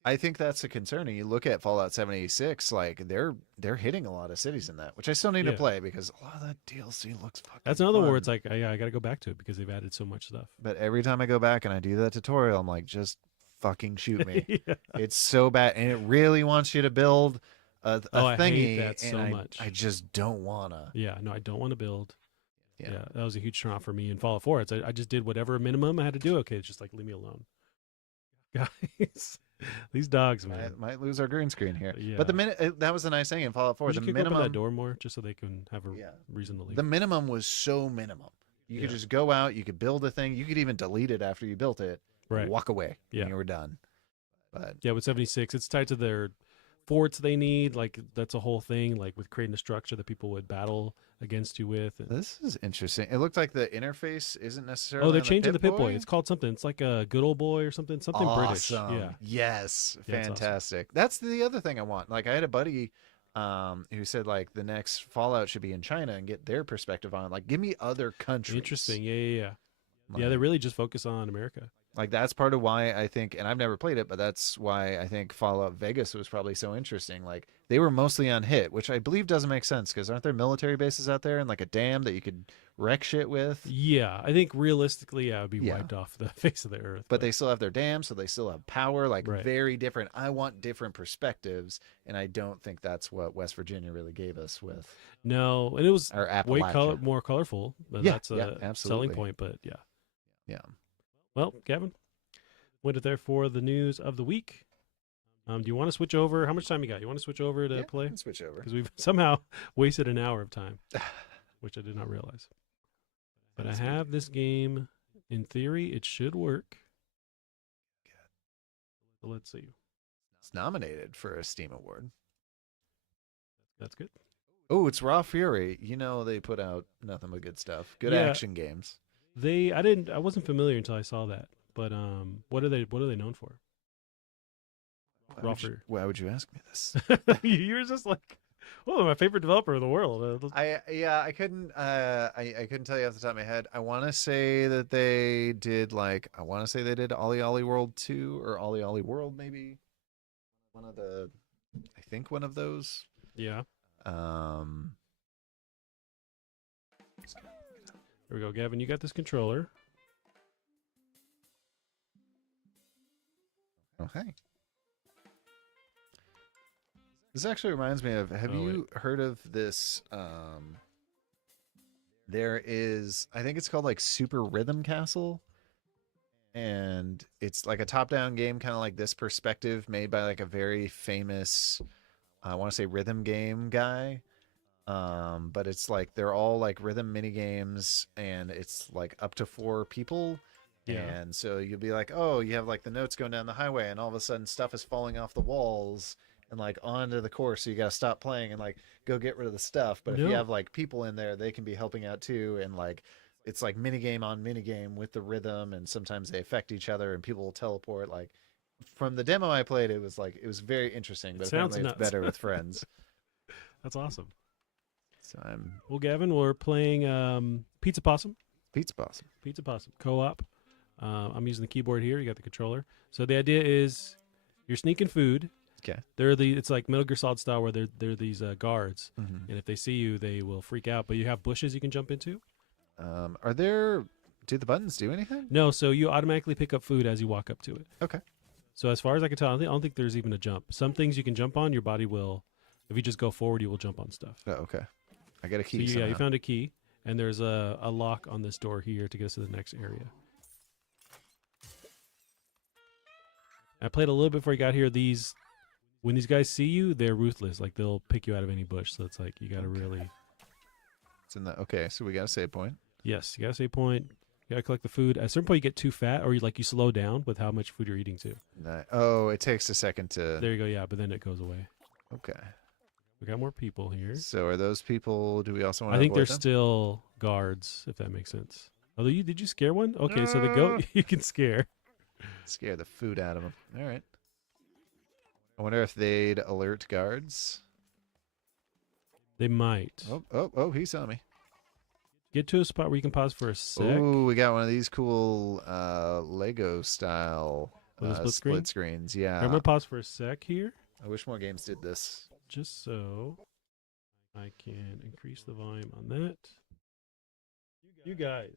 I think that's a concern. And you look at Fallout 76, like they're hitting a lot of cities in that, which I still need to Yeah. play because a lot of that DLC looks fucking That's another one fun. where it's like, I got to go back to it because they've added so much stuff. But every time I go back and I do that tutorial, I'm like, just fucking shoot me. Yeah. It's so bad, and it really wants you to build a I hate thingy, that so and much. I just don't wanna. Yeah, no, I don't want to build. Yeah. Yeah, that was a huge turn off for me in Fallout 4. I just did whatever minimum I had to do. Okay, it's just like leave me alone, guys. These dogs, man. Might lose our green screen here. Yeah. But the minute that was the nice thing in Fallout 4. Would The you kick open that minimum, door more just so they can have a reason to leave? the minimum was so minimum. You could Yeah. just go out. You could build a thing. You could even delete it after you built it. Right. Walk away. Yeah. And you were done. But Yeah, with 76, it's tied to their forts they need. Like that's a whole thing. Like with creating a structure that people would battle against you with. And, this is interesting. It looked like the interface isn't necessarily. they're on changing the Pip Boy. Boy. It's called something. It's like a good old boy or something. Something British. Awesome. Yeah. Yes. Yeah, it's awesome. Fantastic. That's the other thing I want. Like I had a buddy who said like the next Fallout should be in China and get their perspective on it. Like give me other countries. Interesting. Yeah. Like, Yeah, they really just focus on America. like that's part of why I think, and I've never played it, but that's why I think Fallout Vegas was probably so interesting. Like they were mostly on hit, which I believe doesn't make sense because aren't there military bases out there and like a dam that you could wreck shit with? Yeah, I think realistically, yeah, it would be Yeah. wiped off the face of the earth. But they still have their dams, so they still have power. Like Right. very different. I want different perspectives, and I don't think that's what West Virginia really gave us with No, and it was our way Appalachia. more colorful. But Yeah, that's a yeah, selling absolutely. point. But yeah. Yeah. Well, Gavin, went it there for the news of the week. Do you want to switch over? How much time you got? You want to switch over to play? Let's switch over. Because we've somehow wasted an hour of time, which I did not realize. But I have this game. In theory, it should work. So let's see. It's nominated for a Steam Award. That's good. Oh, it's Raw Fury. You know they put out nothing but good stuff. Good Yeah. action games. I wasn't familiar until I saw that. But what are they known for? Why would you ask me this? You were just like, oh, my favorite developer in the world. I couldn't I couldn't tell you off the top of my head. I want to say that they did Ollie Ollie World 2 or Ollie Ollie World maybe. I think one of those. Yeah. Um Here we go, Gavin. You got this controller. Okay. This actually reminds me of, have Oh, you heard of this? There is, I think it's called like Super Rhythm Castle. And it's like a top-down game, kind of like this perspective, made by like a very famous, I want to say rhythm game guy. But it's like they're all like rhythm mini games, and it's like up to 4 people. Yeah. And so you'll be like, oh, you have like the notes going down the highway, and all of a sudden stuff is falling off the walls and like onto the course. So you got to stop playing and like go get rid of the stuff. But if No. you have like people in there, they can be helping out too. And like it's like minigame on minigame with the rhythm, and sometimes they affect each other, and people will teleport. Like from the demo I played, it was very interesting, but sounds apparently it's nuts. better with friends. That's awesome. So I'm Well, Gavin, we're playing Pizza Possum. Pizza Possum. Pizza Possum co-op. I'm using the keyboard here. You got the controller. So the idea is you're sneaking food. Okay. It's like Metal Gear Solid style where they're these guards, and if they see you, they will freak out. But you have bushes you can jump into. Do the buttons do anything? No, so you automatically pick up food as you walk up to it. Okay. So as far as I can tell, I don't think there's even a jump. Some things you can jump on, your body will. If you just go forward, you will jump on stuff. Oh, okay. I got a key. So you found a key, and there's a lock on this door here to get us to the next area. I played a little bit before you got here. When these guys see you, they're ruthless. Like they'll pick you out of any bush. So it's like you got to really. It's in the okay. So we got a save point. Yes, you got to save point. You got to collect the food. At a certain point, you get too fat, or you slow down with how much food you're eating too. Oh, it takes a second to. There you go. Yeah, but then it goes away. Okay. We got more people here. So are those people? Do we also want to? I think they're them? still guards, if that makes sense. Although did you scare one? Okay, so the goat you can scare. Scare the food out of them. All right. I wonder if they'd alert guards. They might. Oh! He saw me. Get to a spot where you can pause for a sec. Oh, we got one of these cool Lego style split screens. Yeah. I'm gonna pause for a sec here, I wish more games did this. just so I can increase the volume on that. You guys.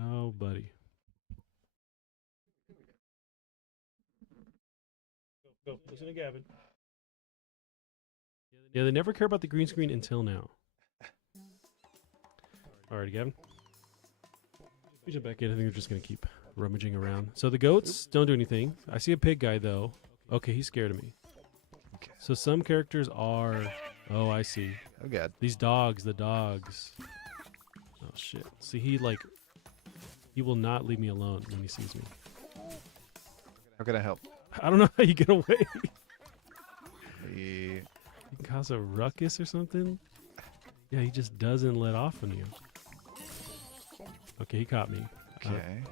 Oh, buddy. Go. Listen to Gavin. Yeah, they never care about the green screen until now. Alrighty, Gavin. We jump back in. I think we're just going to keep rummaging around. So the goats don't do anything. I see a pig guy, though. Okay, he's scared of me. Okay. So some characters are... Oh, I see. Oh, God. These dogs, the dogs. Oh, shit. See, he will not leave me alone when he sees me. How can I help? I don't know how you get away. We... You can cause a ruckus or something. Yeah, he just doesn't let off on you. Okay, he caught me. Okay.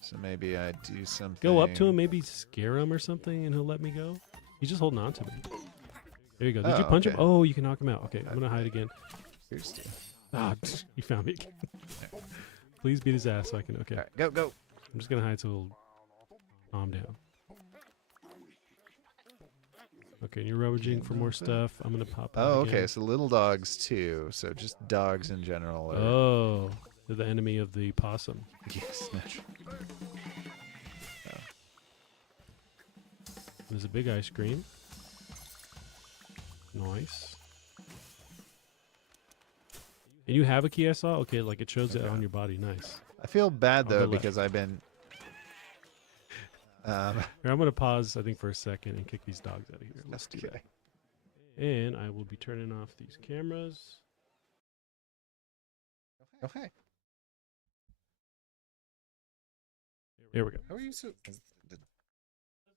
So maybe I do something. Go up to him, maybe scare him or something, and he'll let me go. He's just holding on to me. There you go. Did you punch him? Oh, you can knock him out. Okay, I'm going to hide again. Here's two. Ah, you found me again. Please beat his ass so I can... Okay. All right, go. I'm just going to hide so he'll calm down. Okay, you're rummaging for more stuff. I'm going to pop out Oh, again. okay. So little dogs, too. So just dogs in general. Are... Oh, they're the enemy of the possum. Yes, naturally. There's a big ice cream. Nice. And you have a key I saw? Okay, like it shows it on your body. Nice. I feel bad, though, go left. because I've been... Here, I'm going to pause, I think, for a second and kick these dogs out of here. Let's do that. And I will be turning off these cameras. Okay. There we go. How are you so...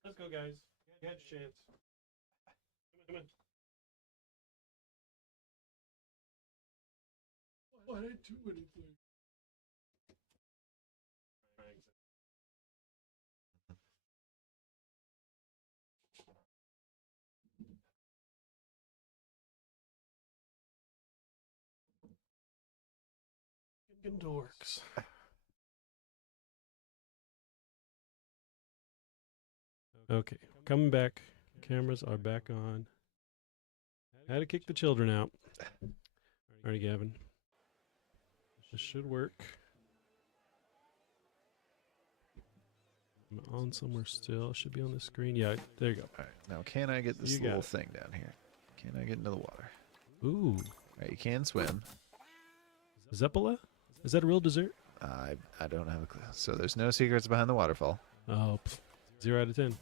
Let's go, guys. You had your chance. Come on. Oh, I didn't do anything. Dorks. Okay, coming back. Cameras are back on. Had to kick the children out. Alrighty, Gavin. This should work. I'm on somewhere still. Should be on the screen. Yeah, there you go. All right. Now, can I get this little thing down here? Can I get into the water? Ooh. All right, you can swim. Zeppola? Is that a real dessert? I don't have a clue. So there's no secrets behind the waterfall. Oh, 0 out of 10.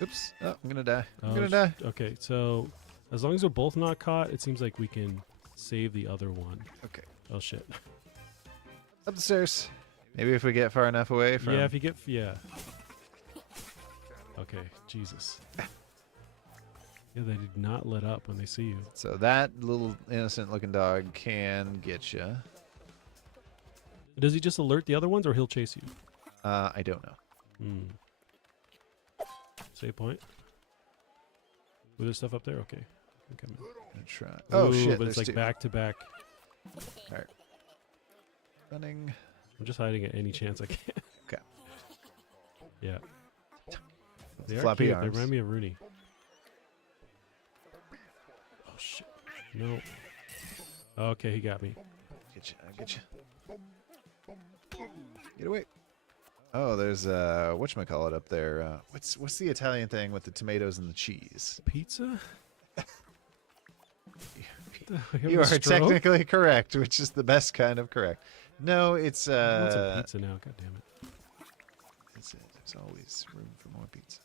Oops. Oh, I'm going to die. I'm Oh, going to die. Okay, so as long as we're both not caught, it seems like we can save the other one. Okay. Oh, shit. Up the stairs. Maybe if we get far enough away from... Yeah, if you get... Yeah. Okay, Jesus. Yeah, they did not let up when they see you. So that little innocent-looking dog can get you. Does he just alert the other ones, or he'll chase you? I don't know. Save point. Was there stuff up there? Okay. I'm gonna try. Ooh, Oh shit! but it's like back to back. All right. Running. I'm just hiding at any chance I can. Okay. Yeah. They are Floppy cute. arms. They remind me of Rooney. Oh shit! No. Okay, he got me. Get you. I get you. Get away. Oh, there's whatchamacallit up there. What's the Italian thing with the tomatoes and the cheese? Pizza? You are technically correct, which is the best kind of correct. No, it's I want some pizza now. God damn it! That's it. There's always room for more pizza.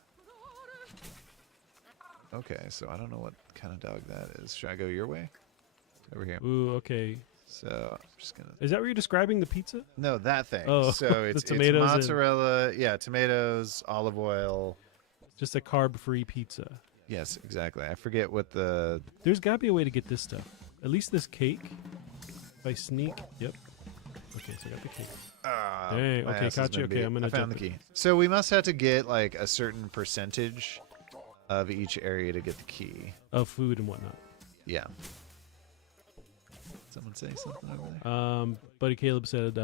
Okay, so I don't know what kind of dog that is. Should I go your way? Over here. Ooh, okay. So I'm just gonna. Is that what you're describing the pizza? No, that thing. Oh, so it's tomatoes mozzarella. Yeah, tomatoes, olive oil. Just a carb-free pizza. Yes, exactly. I forget what the. There's got to be a way to get this stuff. At least this cake. If I sneak. Yep. Okay, so I got the cake. Dang. My Okay, ass has caught you. been Okay, beat. I'm gonna I found jump the key. So we must have to get like a certain percentage of each area to get the key. Of food and whatnot. Yeah. Someone say something over there. Buddy Caleb said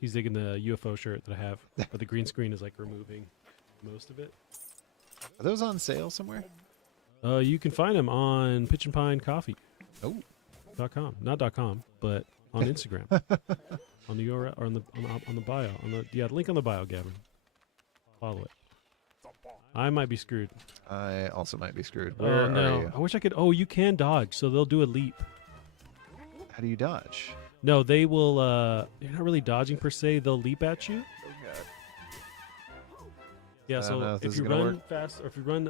he's digging the UFO shirt that I have, but the green screen is like removing most of it. Are those on sale somewhere? You can find them on Pitch and Pine Coffee. Oh. .com, not .com, but on Instagram, on the URL or on the bio, the link on the bio, Gavin. Follow it. I might be screwed. I also might be screwed. Where Oh no! are you? I wish I could. Oh, you can dodge, so they'll do a leap. How do you dodge? No, they will. They're not really dodging per se. They'll leap at you. Oh god. Yeah. I don't know So if this if is you gonna run work. fast, or if you run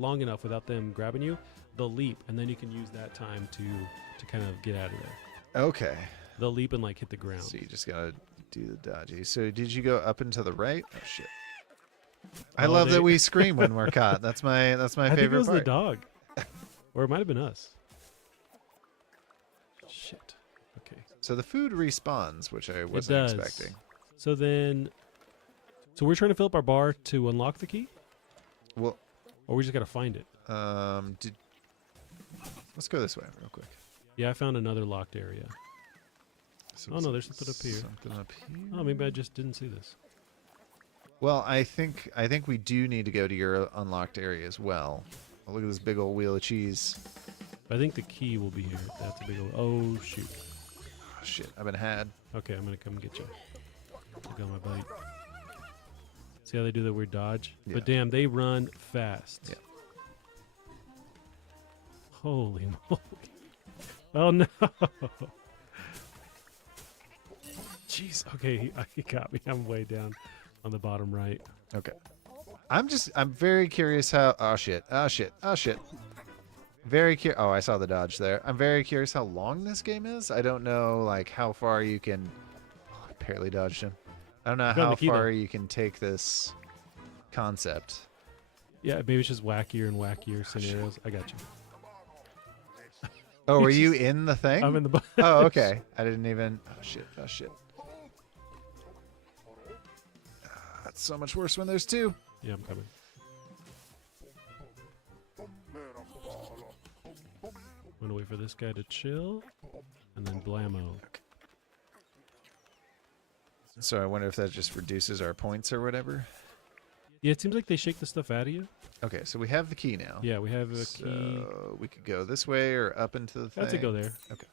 long enough without them grabbing you, they'll leap, and then you can use that time to kind of get out of there. Okay. They'll leap and like hit the ground. So you just gotta do the dodgy. So did you go up and to the right? Oh shit. I love that we scream when we're caught. That's my I think it favorite was part. the dog, or it might have been us. Shit. Okay. So the food respawns, which I It wasn't does. expecting. So then, we're trying to fill up our bar to unlock the key, Well, or we just gotta find it. let's go this way real quick. Yeah, I found another locked area. So Oh no, there's something up here. Something up here. Oh, maybe I just didn't see this. Well, I think we do need to go to your unlocked area as well. Oh, look at this big old wheel of cheese. I think the key will be here. That's a big old. Oh shoot. Oh, shit, I've been had. Okay, I'm gonna come get you. I got my buddy. See how they do that weird dodge? Yeah. But damn, they run fast. Yeah. Holy moly. Oh no. Jeez. Okay, he got me. I'm way down on the bottom right. Okay. I'm very curious how. Oh shit. Oh shit. Oh shit. Very curious. Oh, I saw the dodge there. I'm very curious how long this game is. I don't know, like, how far you can. Oh, I barely dodged him. I don't know You found how the key, far though. you can take this concept. Yeah, maybe it's just wackier and wackier scenarios. I got you. Oh, were you in the thing? I'm in the. Oh, okay. I didn't even. Oh shit. Oh shit. That's so much worse when there's two. Yeah, I'm coming. I'm gonna wait for this guy to chill, and then blammo. So I wonder if that just reduces our points or whatever. Yeah, it seems like they shake the stuff out of you. Okay, so we have the key now. Yeah, we have a key. So we could go this way or up into the thing. That's a go there. Okay.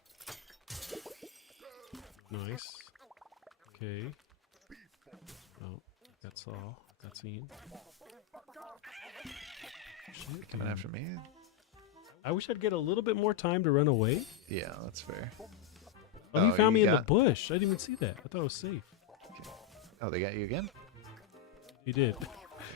Nice. Okay. Oh, that's all. That's Ian. Shit, Coming dude. after me? I wish I'd get a little bit more time to run away. Yeah, that's fair. Oh, he found me in the got- bush. I didn't even see that. I thought I was safe. Oh, they got you again? He did.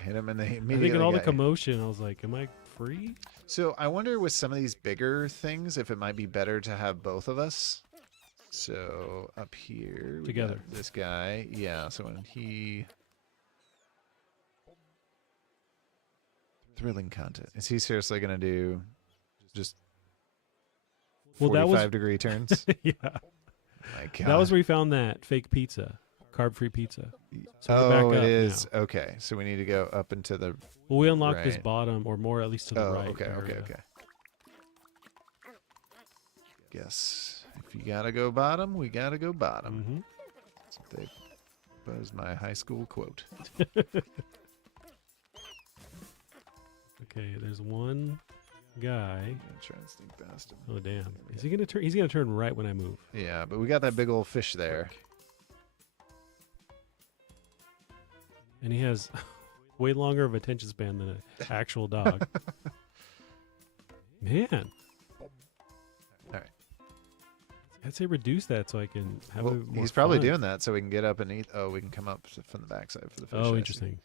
Hit him and they I immediately think in all the got you. commotion, I was like, am I free? So I wonder with some of these bigger things if it might be better to have both of us. So up here we Together. got this guy. Yeah, so when he thrilling content. Is he seriously gonna do Just Well, 45-degree turns. Yeah. My God. That was where we found that fake pizza, carb-free pizza. So we're Oh, back it up is. now. Okay, so we need to go up into the. Well, we unlocked this right. bottom, or more, at least to the right. Okay. area. Guess if you gotta go bottom, we gotta go bottom. Mm-hmm. That's what they. That was my high school quote. Okay, there's one guy. I'm trying to sneak past him. Oh damn! Is he gonna turn? He's gonna turn right when I move. Yeah, but we got that big old fish there. And he has way longer of attention span than an actual dog. Man. All right. I'd say reduce that so I can have Well, it more he's probably fun. doing that so we can get up and eat. Oh, we can come up from the backside for the fish. Oh, I see. interesting.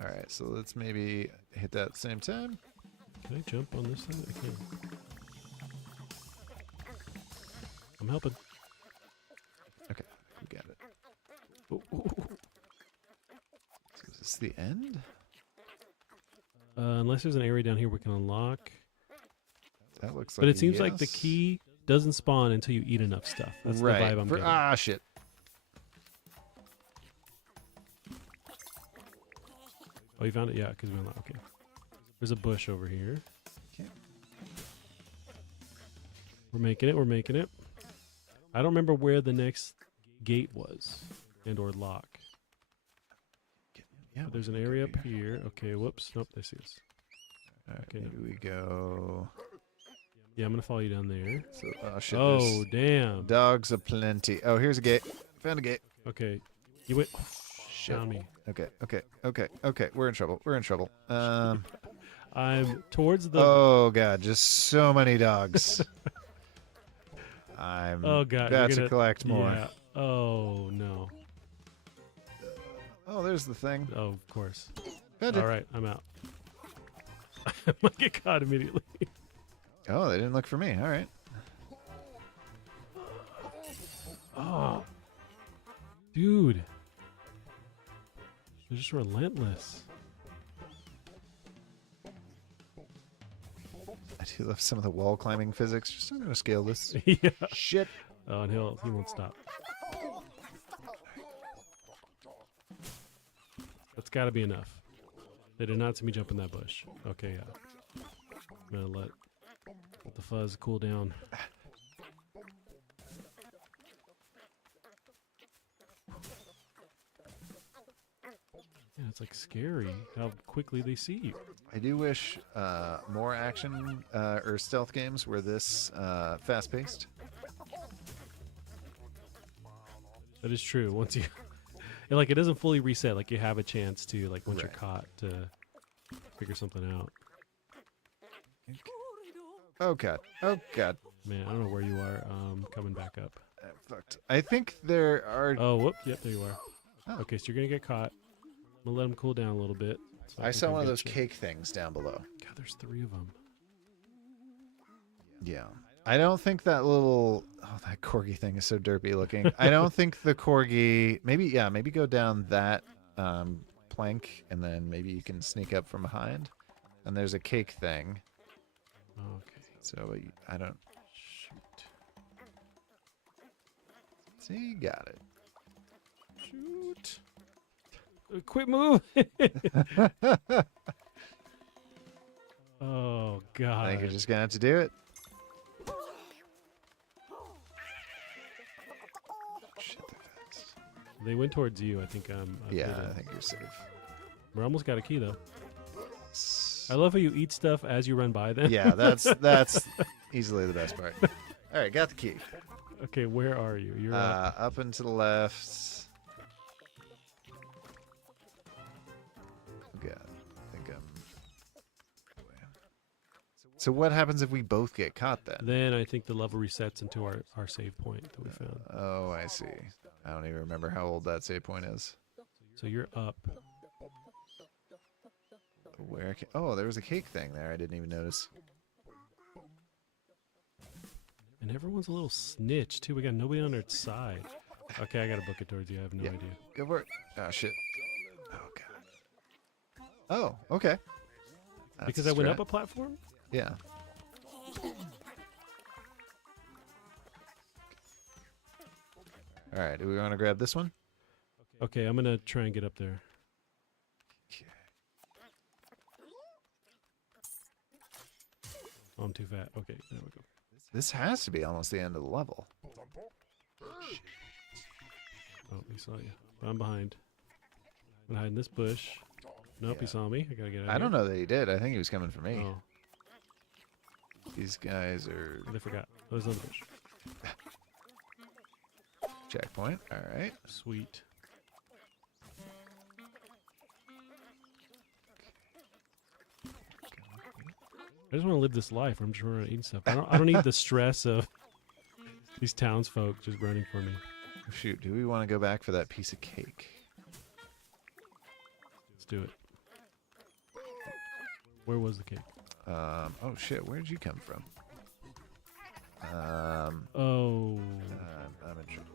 All right, so let's maybe hit that at the same time. Can I jump on this side? I can. I'm helping. Okay, we got it. Ooh, ooh, ooh. So is this the end? Unless there's an area down here we can unlock. That looks like. But it seems like the yes. key doesn't spawn until you eat enough stuff. That's right. the vibe I'm getting. Ah, shit. Oh, you found it? Yeah, because we unlocked. Okay. There's a bush over here. Okay. We're making it. We're making it. I don't remember where the next gate was and or lock. Yeah. But there's an area up here. Okay, whoops. Nope, I see this. All right, Okay, maybe we go. Yeah, I'm going to follow you down there. So, oh, shit. Oh, there's damn. dogs aplenty. Oh, here's a gate. Found a gate. Okay. You went... Shit. Found me. Okay. We're in trouble. I'm towards the... Oh, God. Just so many dogs. I'm Oh, God. about to collect more. Yeah. Oh, no. Oh, there's the thing. Oh, of course. Found it. All right, I'm out. I might get caught immediately. Oh, they didn't look for me. All right. Oh. Dude. They're just relentless. I do love some of the wall climbing physics. Just I'm gonna scale this. Yeah. Shit. Oh, and he won't stop. That's got to be enough. They did not see me jump in that bush. Okay, yeah. I'm gonna let the fuzz cool down. Yeah, it's like scary how quickly they see you. I do wish more action or stealth games were this fast-paced. That is true. Once you, like, it doesn't fully reset. Like, you have a chance to, like, once you're caught, to figure something out. Oh god. Oh god. Man, I don't know where you are. Coming back up. Fucked. I think there are. Oh, whoop. Yep, there you are. Oh. Okay, so you're gonna get caught. I'm gonna let them cool down a little bit. So I can saw come one of get those you. cake things down below. God, there's 3 of them. Yeah. I don't think that little. Oh, that corgi thing is so derpy looking. I don't think the corgi. Maybe go down that plank, and then maybe you can sneak up from behind. And there's a cake thing. Okay. So I don't. Shoot. See, you got it. Shoot. Quit moving. Oh, God. I think you're just gonna have to do it. Shit, they're fast. They went towards you. I think Yeah, I think you're safe. We're almost got a key, though. I love how you eat stuff as you run by them. Yeah, that's easily the best part. All right, got the key. Okay, where are you? You're Up and to the left. God, I think I'm. So what happens if we both get caught then? Then I think the level resets into our save point that we found. Oh, I see. I don't even remember how old that save point is. So you're up. Where? Oh, there was a cake thing there. I didn't even notice. And everyone's a little snitch, too. We got nobody on their side. Okay, I got to book it towards you. I have no idea. Go for it. Oh, shit. Oh, God. Oh, okay. That's Because a I went strat. up a platform? Yeah. All right, do we want to grab this one? Okay, I'm gonna try and get up there. Okay. Oh, I'm too fat. Okay, there we go. This has to be almost the end of the level. Oh, he saw you. But I'm behind. I'm hiding this bush. Nope, he saw me. I gotta get out of I here. don't know that he did. I think he was coming for me. Oh, These guys are... I forgot. Oh, there's another bush. Checkpoint. All right. Sweet. I just want to live this life where I'm just running around eating stuff. I don't need the stress of these townsfolk just running for me. Shoot, do we want to go back for that piece of cake? Let's do it. Where was the cake? Oh shit, where did you come from? Oh. I'm in trouble.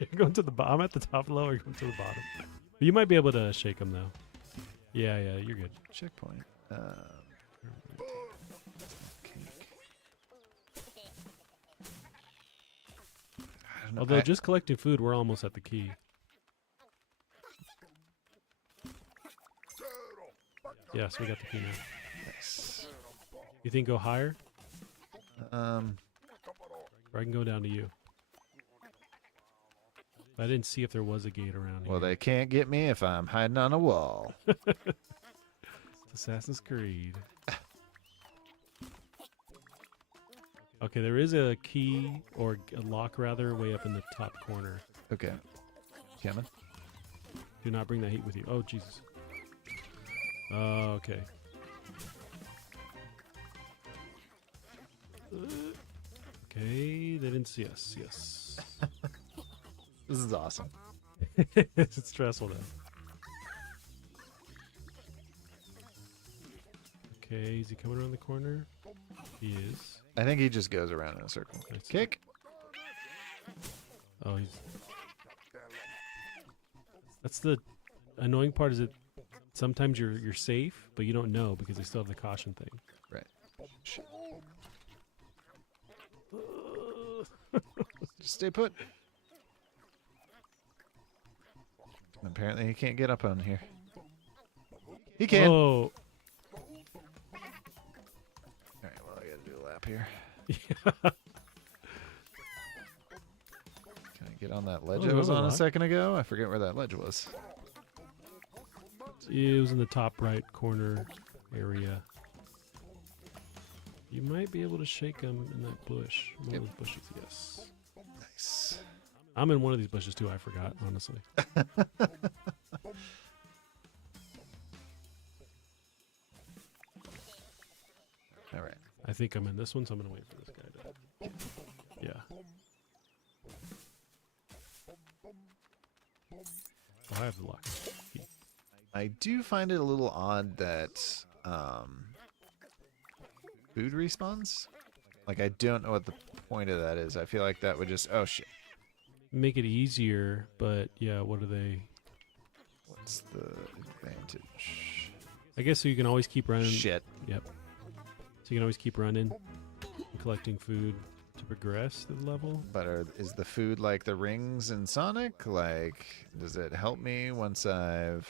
You're going to the bottom. I'm at the top low. You're going to the bottom. You might be able to shake them though. Yeah, you're good. Checkpoint. Cake. I don't know. Although just collecting food, we're almost at the key. Yes, we got the key now. Nice. You think go higher? Um, Or I can go down to you. I didn't see if there was a gate around here. well, they can't get me if I'm hiding on a wall. It's Assassin's Creed. Okay, there is a key, or a lock rather, way up in the top corner. Okay. Coming. Do not bring that heat with you. Oh, Jesus. Oh, okay. Okay, they didn't see us. Yes. This is awesome. It's stressful though. Okay, is he coming around the corner? He is. I think he just goes around in a circle. Nice. Kick. Oh, he's... That's the annoying part, is that sometimes you're safe, but you don't know because they still have the caution thing. Right. Shit. Just stay put. Apparently he can't get up on here. He can. Oh. Alright, well I gotta do a lap here. Yeah. Can I get on that ledge Oh, I was another on a lock. second ago? I forget where that ledge was. It was in the top right corner area. You might be able to shake him in that bush. One of those bushes, yes. Nice. I'm in one of these bushes too, I forgot, honestly. Alright. I think I'm in this one, so I'm going to wait for this guy to... Yeah. Oh, I have the lock. I do find it a little odd that food respawns. Like, I don't know what the point of that is. I feel like that would just... Oh, shit. Make it easier, but yeah, what are they? What's the advantage? I guess so you can always keep running. Shit. Yep. So you can always keep running and collecting food to progress the level. But is the food like the rings in Sonic? Like, does it help me once I've...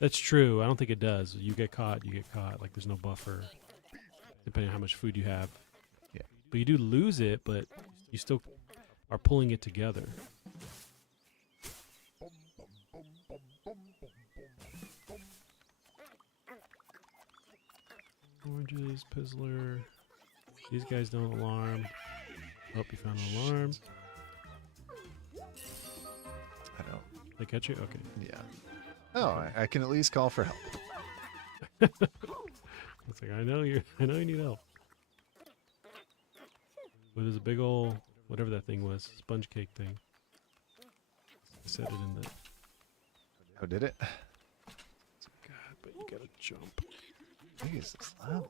That's true. I don't think it does. You get caught, you get caught. Like, there's no buffer, depending on how much food you have. Yeah. But you do lose it, but you still are pulling it together. Oranges, Pizzler. These guys don't alarm. Oh, you found an alarm. I don't... They catch you? Okay. Yeah. Oh, I can at least call for help. It's like, I know you need help. But there's a big old, whatever that thing was, sponge cake thing. I set it in the... Oh, did it? God, but you gotta jump. How big is this level?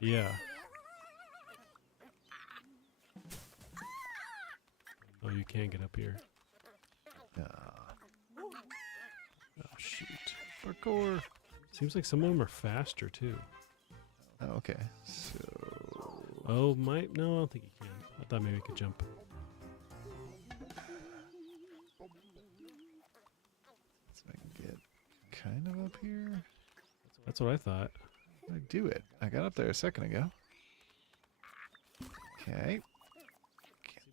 Yeah. Oh, you can get up here. Oh, shoot. Parkour. Seems like some of them are faster too. Oh, okay. So. Oh, no, I don't think you can. I thought maybe you could jump. So I can get kind of up here. That's what I thought. I do it. I got up there a second ago. Okay.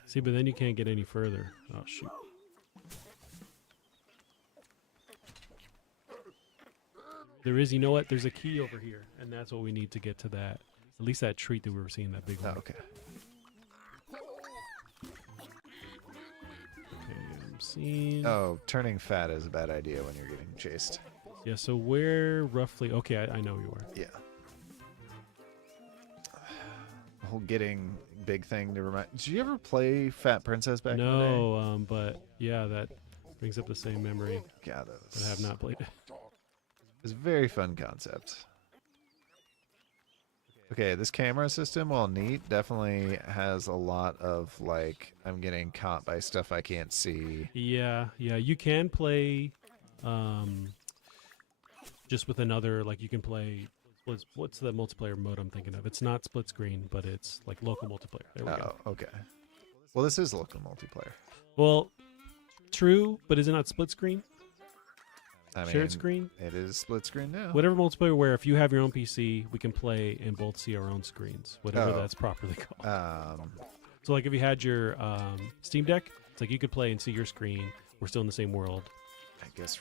See, but then you can't get any further. Oh, shoot. There is, you know what? There's a key over here, and that's what we need to get to that. At least that treat that we were seeing, that big one. Oh, okay. Okay, I'm seeing... Oh, turning fat is a bad idea when you're getting chased. Yeah, so where roughly... Okay, I know you are. Yeah. The whole getting big thing to remind... Did you ever play Fat Princess back in the day? No, but yeah, that brings up the same memory. God, But I have not played it. It's a very fun concept. Okay, this camera system, while neat, definitely has a lot of, like, I'm getting caught by stuff I can't see. Yeah, you can play just with another, like you can play, what's the multiplayer mode I'm thinking of? It's not split screen, but it's like local multiplayer. There we go. Oh, okay. Well, this is local multiplayer. Well, true, but is it not split screen? I mean, Shared screen? It is split screen now. Whatever multiplayer where if you have your own PC, we can play and both see our own screens, whatever that's properly called. So like if you had your Steam Deck, it's like you could play and see your screen. We're still in the same world. I guess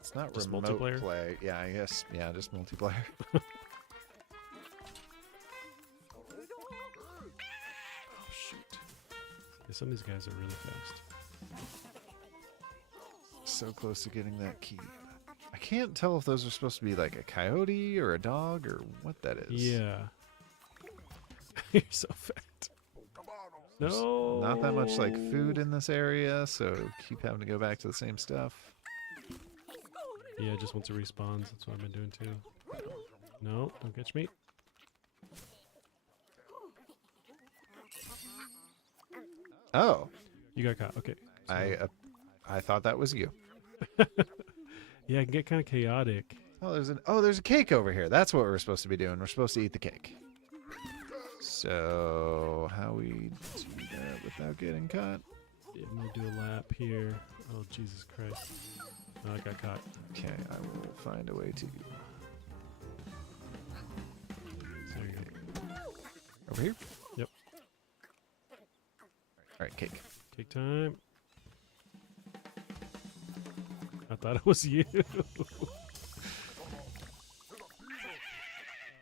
it's not Just remote multiplayer? play. Yeah, I guess. Yeah, just multiplayer. Oh, shoot. Yeah, some of these guys are really fast. So close to getting that key. I can't tell if those are supposed to be like a coyote or a dog or what that is. Yeah. You're so fat. No. Not that much like food in this area, so keep having to go back to the same stuff. Yeah, just once it respawns. That's what I've been doing too. No, don't catch me. Oh. You got caught. Okay. So. I thought that was you. Yeah, it can get kind of chaotic. Oh, there's a cake over here. That's what we're supposed to be doing. We're supposed to eat the cake. So, how we do that without getting caught? Yeah, I'm gonna do a lap here. Oh, Jesus Christ. Oh, I got caught. Okay, I will find a way to... There you go. Over here? Yep. Alright, cake. Cake time. I thought it was you.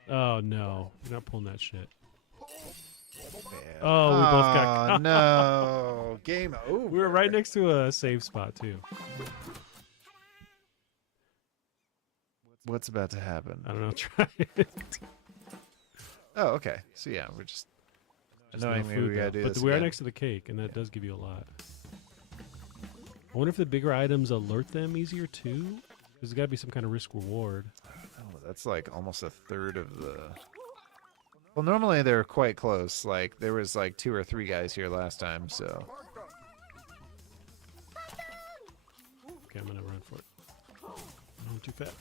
Oh, no. You're not pulling that shit. Man. Oh, we both got caught. No. Game over. We were right next to a save spot, too. What's about to happen? I don't know. Try it. Oh, okay. So, yeah, we're just... Just no Annoyingly, food, we gotta though. do But this we are again. next to the cake, and that does give you a lot. I wonder if the bigger items alert them easier, too? There's got to be some kind of risk-reward. Oh, that's like almost a third of the... Well, normally they're quite close. Like, there was like 2 or 3 guys here last time, so... Okay, I'm going to run for it. I'm too fat.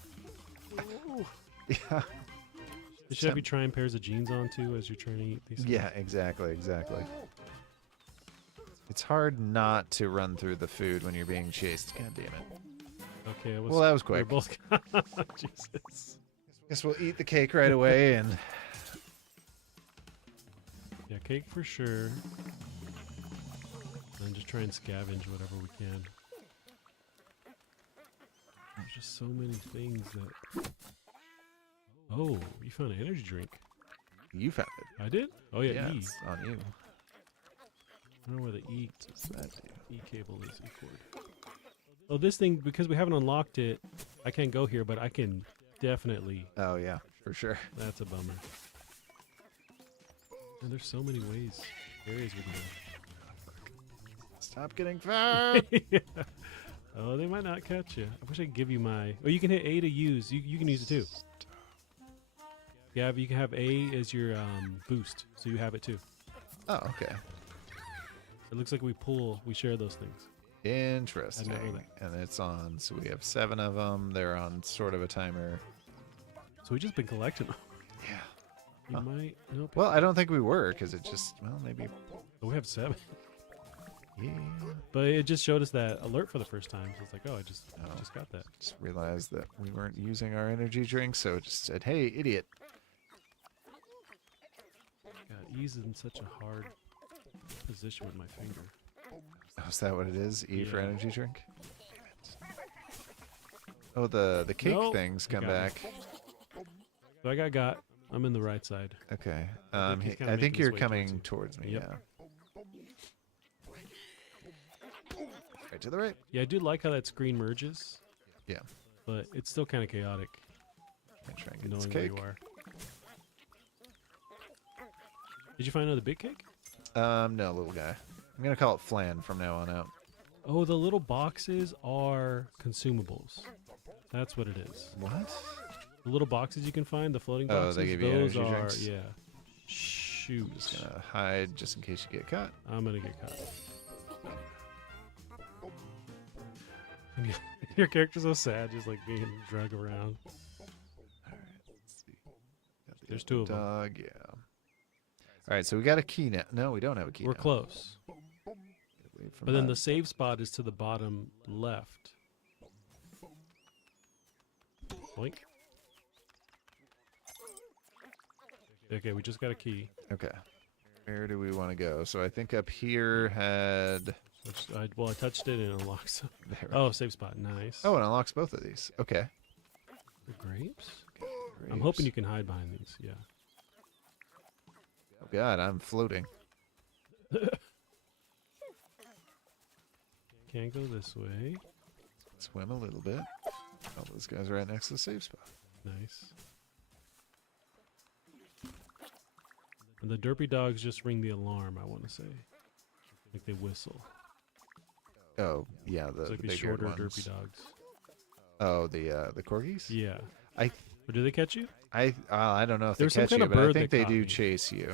Yeah. They should have you trying pairs of jeans on, too, as you're trying to eat these things. Yeah, exactly. It's hard not to run through the food when you're being chased. God damn it. Okay, Well, that was quick. We're both... Jesus. Guess we'll eat the cake right away and... Yeah, cake for sure. And just try and scavenge whatever we can. There's just so many things that... Oh, you found an energy drink. You found it. I did? Oh, yeah, E. It's on you. I don't know where the E, What's that do? E cable is. E cord. Oh, this thing, because we haven't unlocked it, I can't go here, but I can definitely... Oh, yeah, for sure. That's a bummer. And there's so many areas we can go. Stop getting fat! Yeah. Oh, they might not catch you. I wish I could give you my... Oh, you can hit A to use. You can use it too. Yeah, you can have A as your boost, so you have it too. Oh, okay. It looks like we share those things. Interesting. I know that. And it's on, so we have 7 of them. They're on sort of a timer. So we just been collecting them. Yeah. You might. Nope. Well, I don't think we were because it just. Well, maybe. Oh, we have 7. Yeah. But it just showed us that alert for the first time. So it's like, oh, I just got that. Just realized that we weren't using our energy drink, so it just said, "Hey, idiot." God, E's in such a hard position with my finger. Oh, is that what it is? E for Yeah. energy drink? Oh, the cake Nope. things come got me. back. So I got. I'm in the right side. Okay. he's kinda I think making his you're way coming towards towards me. Yep. Yeah. Right to the right. Yeah, I do like how that screen merges. Yeah. But it's still kind of chaotic And try and get this knowing where cake. you are. Did you find another big cake? No, little guy. I'm gonna call it flan from now on out. Oh, the little boxes are consumables. That's what it is. What? The little boxes you can find, the floating Oh, boxes, they give you those energy are, drinks? yeah. Shoot. Just gonna hide just in case you get caught. I'm gonna get caught. Your character's so sad, just like being dragged around. Alright, let's see. Got the There's 2 of them. dog, yeah. Alright, so we got a key now. No, we don't have a key We're now. close. Leave from But then that. the save spot is to the bottom left. Boink. Okay, we just got a key. Okay. Where do we want to go? So I think up here had... Well, I touched it and it unlocks. There. Oh, save spot. Nice. Oh, it unlocks both of these. Okay. The grapes? I'm Grapes. hoping you can hide behind these. Yeah. Oh god, I'm floating. Can't go this way. Swim a little bit. Oh, this guy's right next to the safe spot. Nice. And the derpy dogs just ring the alarm, I want to say. Like they whistle. Oh, yeah, the, It's like the these bigger shorter ones. derpy dogs. Oh, the corgis? Yeah. I Or do they catch you? I don't know if There's they some catch you, kind of but I bird think that they caught do me. chase you.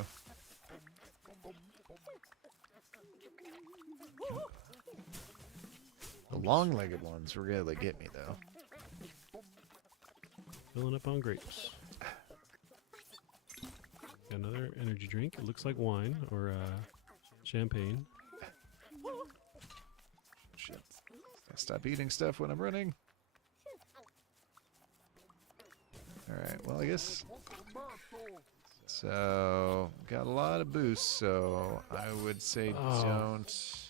The long-legged ones really get me, though. Filling up on grapes. Got another energy drink. It looks like wine or champagne. Shit. Gotta stop eating stuff when I'm running. Alright, well, I guess... So, got a lot of boosts, so I would say Oh. don't...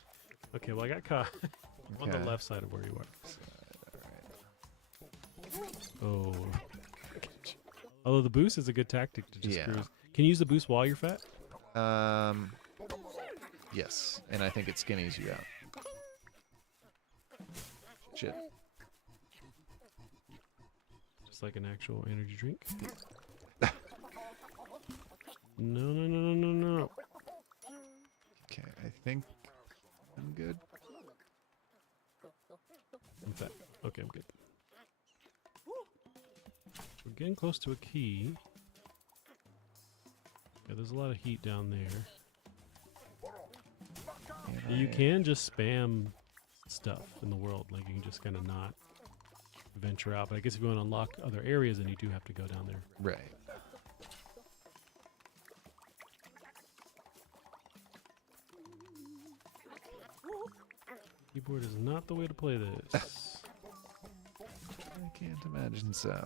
Okay, well I got caught on the Okay. left side of where you are. Oh. Although the boost is a good tactic to just Yeah. cruise. Can you use the boost while you're fat? Yes, and I think it skinnies you out. Shit. Just like an actual energy drink? No, no, no, no, no, no. Okay, I think I'm good. I'm fat. Okay, I'm good. We're getting close to a key. Yeah, there's a lot of heat down there. And You I- can just spam stuff in the world. Like, you can just kind of not venture out. But I guess if you want to unlock other areas, then you do have to go down there. Right. Keyboard is not the way to play this. I can't imagine so.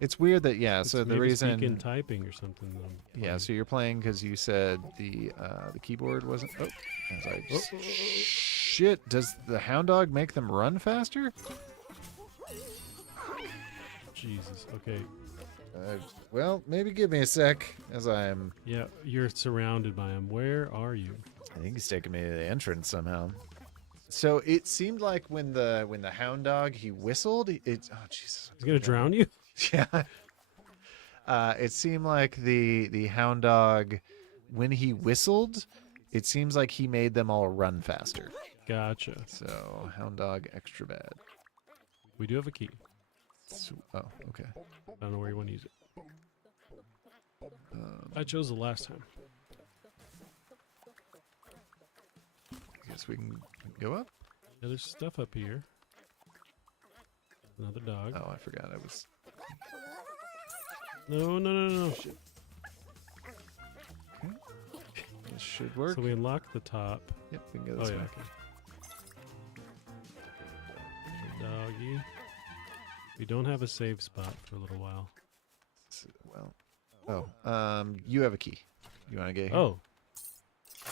It's weird that, yeah, so the Maybe reason... speak in typing or something. Yeah, so you're playing because you said the keyboard wasn't... Oh, as I just... Shit, does the hound dog make them run faster? Jesus. Okay. Well, maybe give me a sec, as I'm... Yeah, you're surrounded by him. Where are you? I think he's taking me to the entrance somehow. So it seemed like when the hound dog, he whistled, it... Oh, Jesus. He's gonna drown you? Yeah. It seemed like the hound dog, when he whistled, it seems like he made them all run faster. Gotcha. So, hound dog extra bad. We do have a key. So, oh, okay. I don't know where you want to use it. I chose the last time. I guess we can go up. Yeah, there's stuff up here. Another dog. Oh, I forgot I was... No, no, no, no. Shit. Okay. This should work. So we unlock the top. Yep, we can go this way. Okay. Doggy. We don't have a save spot for a little while. Well, you have a key. You want to get here? Oh. I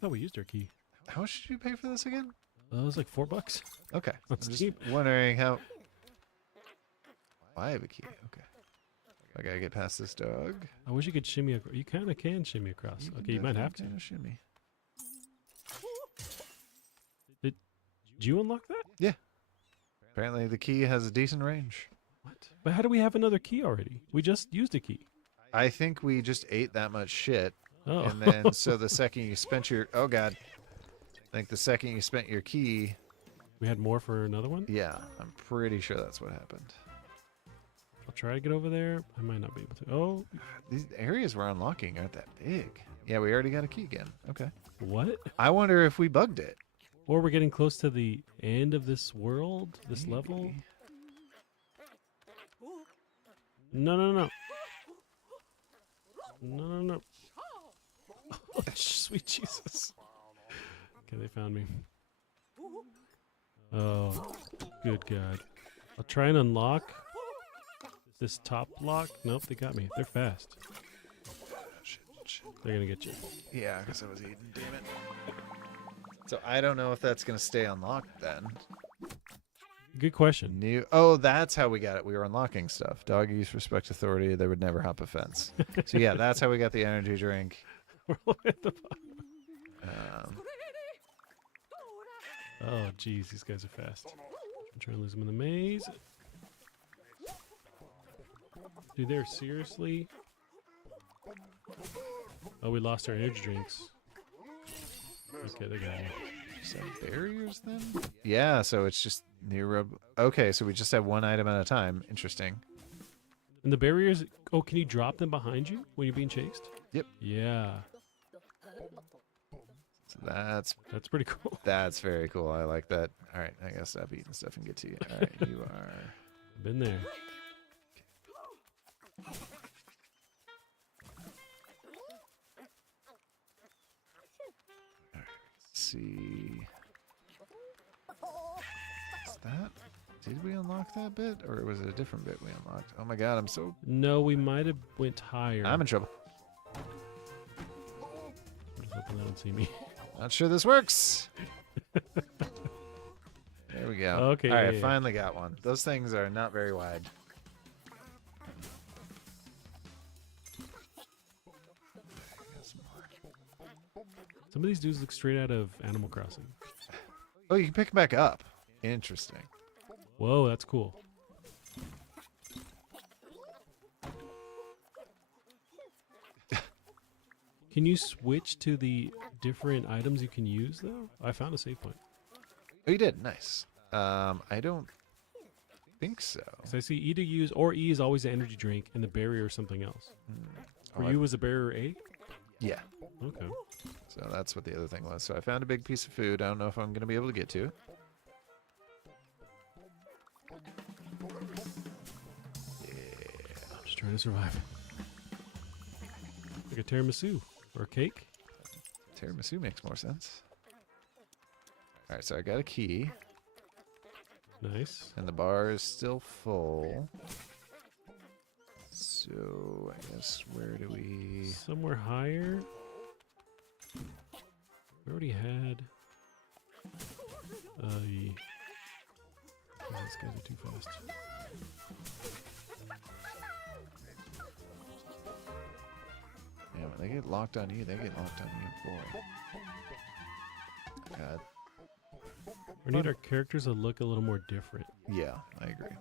thought we used our key. How much did you pay for this again? It was like $4. Okay. That's I'm cheap. just wondering how. I have a key. Okay. I gotta get past this dog. I wish you could shimmy. You kind of can shimmy across. Okay, you might have to. Shimmy. Did you unlock that? Yeah. Apparently the key has a decent range. What? But how do we have another key already? We just used a key. I think we just ate that much shit. Oh. And then, so the second you spent your... Oh, God. I think the second you spent your key... We had more for another one? Yeah, I'm pretty sure that's what happened. I'll try to get over there. I might not be able to. Oh. These areas we're unlocking aren't that big. Yeah, we already got a key again. Okay. What? I wonder if we bugged it. Or we're getting close to the end of this world, this level. No, no, no. No, no, no. Oh, sweet Jesus. Okay, they found me. Oh, good God. I'll try and unlock this top lock. Nope, they got me. They're fast. Shit. They're going to get you. Yeah, because I was eating, damn it. So I don't know if that's going to stay unlocked then. Good question. Oh, that's how we got it. We were unlocking stuff. Doggies respect authority. They would never hop a fence. So yeah, that's how we got the energy drink. We're all at the bottom. Oh, geez, these guys are fast. I'm trying to lose them in the maze. Dude, they're seriously... Oh, we lost our energy drinks. Okay, they got me. Just have barriers then? Yeah, so it's just near... Okay, so we just have one item at a time. Interesting. And the barriers... Oh, can you drop them behind you when you're being chased? Yep. Yeah. So that's pretty cool. That's very cool. I like that. All right, I gotta stop eating stuff and get to you. All right, you are... Been there. See, is that, did we unlock that bit or was it a different bit we unlocked? Oh my God, I'm so... No, we might have went higher. I'm in trouble. I'm just hoping they don't see me. Not sure this works. There we go. Okay. All right, finally got one. Those things are not very wide. Some of these dudes look straight out of Animal Crossing. Oh, you can pick them back up. Interesting. Whoa, that's cool. Can you switch to the different items you can use, though? I found a save point. Oh, you did? Nice. I don't think so. So I see E to use, or E is always the energy drink, and the barrier is something else. For you, was the barrier A? Yeah. Okay. So that's what the other thing was. So I found a big piece of food. I don't know if I'm going to be able to get to it. Yeah. I'm just trying to survive. Like a tiramisu or a cake. Tiramisu makes more sense. All right, so I got a key. Nice. And the bar is still full. So I guess where do we... Somewhere higher. We already had... these guys are too fast. Yeah, when they get locked on you, they get locked on you, boy. God. We need our characters to look a little more different. Yeah, I agree.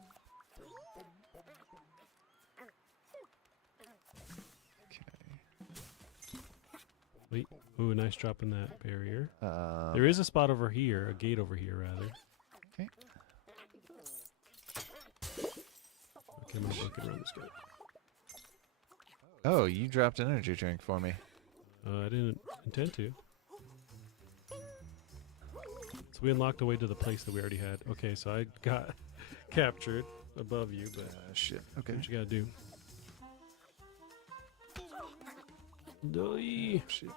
Wait. Ooh, nice drop in that barrier. Okay. There is a spot over here, a gate over here, rather. Okay. Okay, I'm gonna around this guy. Oh, you dropped an energy drink for me. I didn't intend to. So we unlocked a way to the place that we already had. Okay, so I got captured above you, but Shit. Okay. what you gotta do? Die. Shit.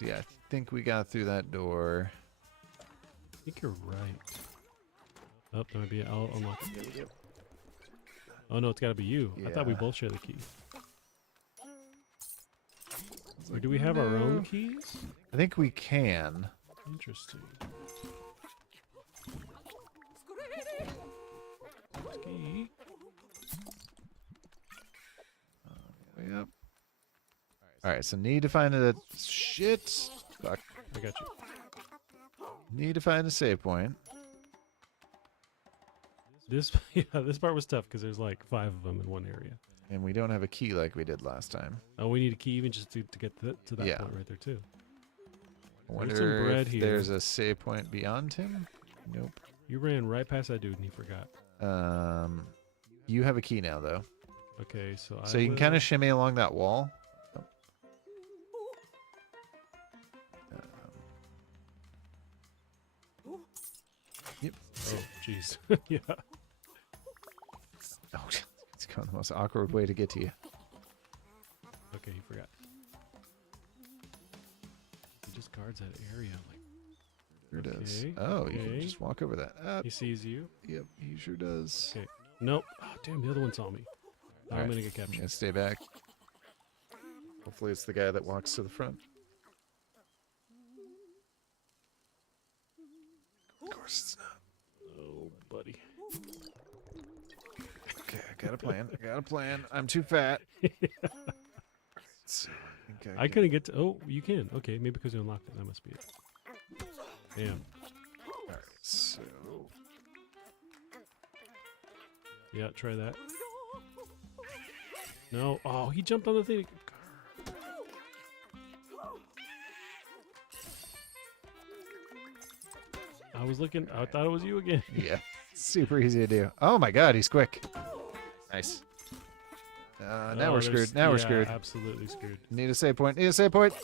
Yeah, I think we got through that door. I think you're right. Oh, there might be. I'll unlock it. There we go. Oh no, it's got to be you. I thought we Yeah. both share the key. Or do we have our own keys? I think we can. Interesting. Key. Way up. All right, so need to find a shit. Fuck. I got you. Need to find a save point. This this part was tough because there's like 5 of them in one area. And we don't have a key like we did last time. Oh, we need a key even just to get to that Yeah. point right there too. I There's wonder some bread if here. there's a save point beyond him. Nope. You ran right past that dude and he forgot. You have a key now though, Okay, so so you can kind of shimmy along that wall. Yep. Oh, jeez. Yeah. Oh, it's kind of the most awkward way to get to you. Okay, he forgot. He just guards that area. Like, Sure does. Okay, Oh, you okay. can just walk over that. he sees you. Yep, he sure does. Okay. Nope. Oh, damn, the other one saw me. I'm Alright. gonna get I'm captured. gonna stay back. Hopefully it's the guy that walks to the front. Of course it's not. Oh, buddy. Okay, I got a plan. I got a plan. I'm too fat. So I think I couldn't get to. Oh, you can. Okay, maybe because you unlocked it. That must be it. Damn. Alright, so Yeah, try that. No. Oh, he jumped on the thing. I was looking. I thought it was you again. yeah, super easy to do. Oh my god, he's quick. Nice. Now Oh, we're there's- screwed. Now we're yeah, screwed. Absolutely screwed. Need a save point. Need a save point.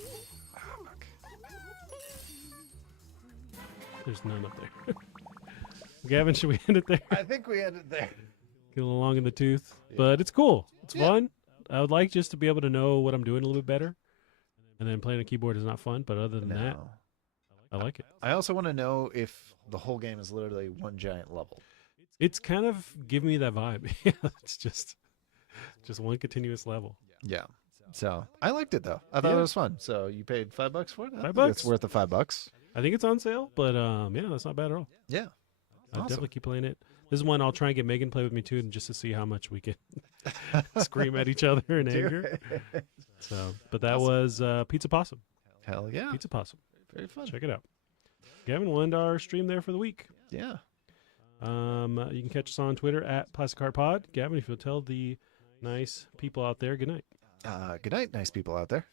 Oh, fuck. There's none up there. Gavin, should we end it there? I think we ended there. Get a little long in the tooth, Yeah. but it's cool. It's Yeah. fun. I would like just to be able to know what I'm doing a little bit better. And then playing a keyboard is not fun, but other than that, No. I like it. I also want to know if the whole game is literally one giant level. It's kind of giving me that vibe. Yeah, it's just one continuous level. Yeah. So I liked it though. I thought Yeah. it was fun. So you paid $5 for it? I think $5? It's worth the $5. I think it's on sale, but yeah, that's not bad at all. Yeah. I'll Awesome. definitely keep playing it. This is one I'll try and get Megan to play with me too, and just to see how much we can scream at each other in anger. So, but that was Pizza Possum. Hell yeah. Pizza Possum. Very fun. Check it out. Gavin, we'll end our stream there for the week. Yeah. You can catch us on Twitter at Plastic Heart Pod. Gavin, if you'll tell the nice people out there, good night. Good night, nice people out there.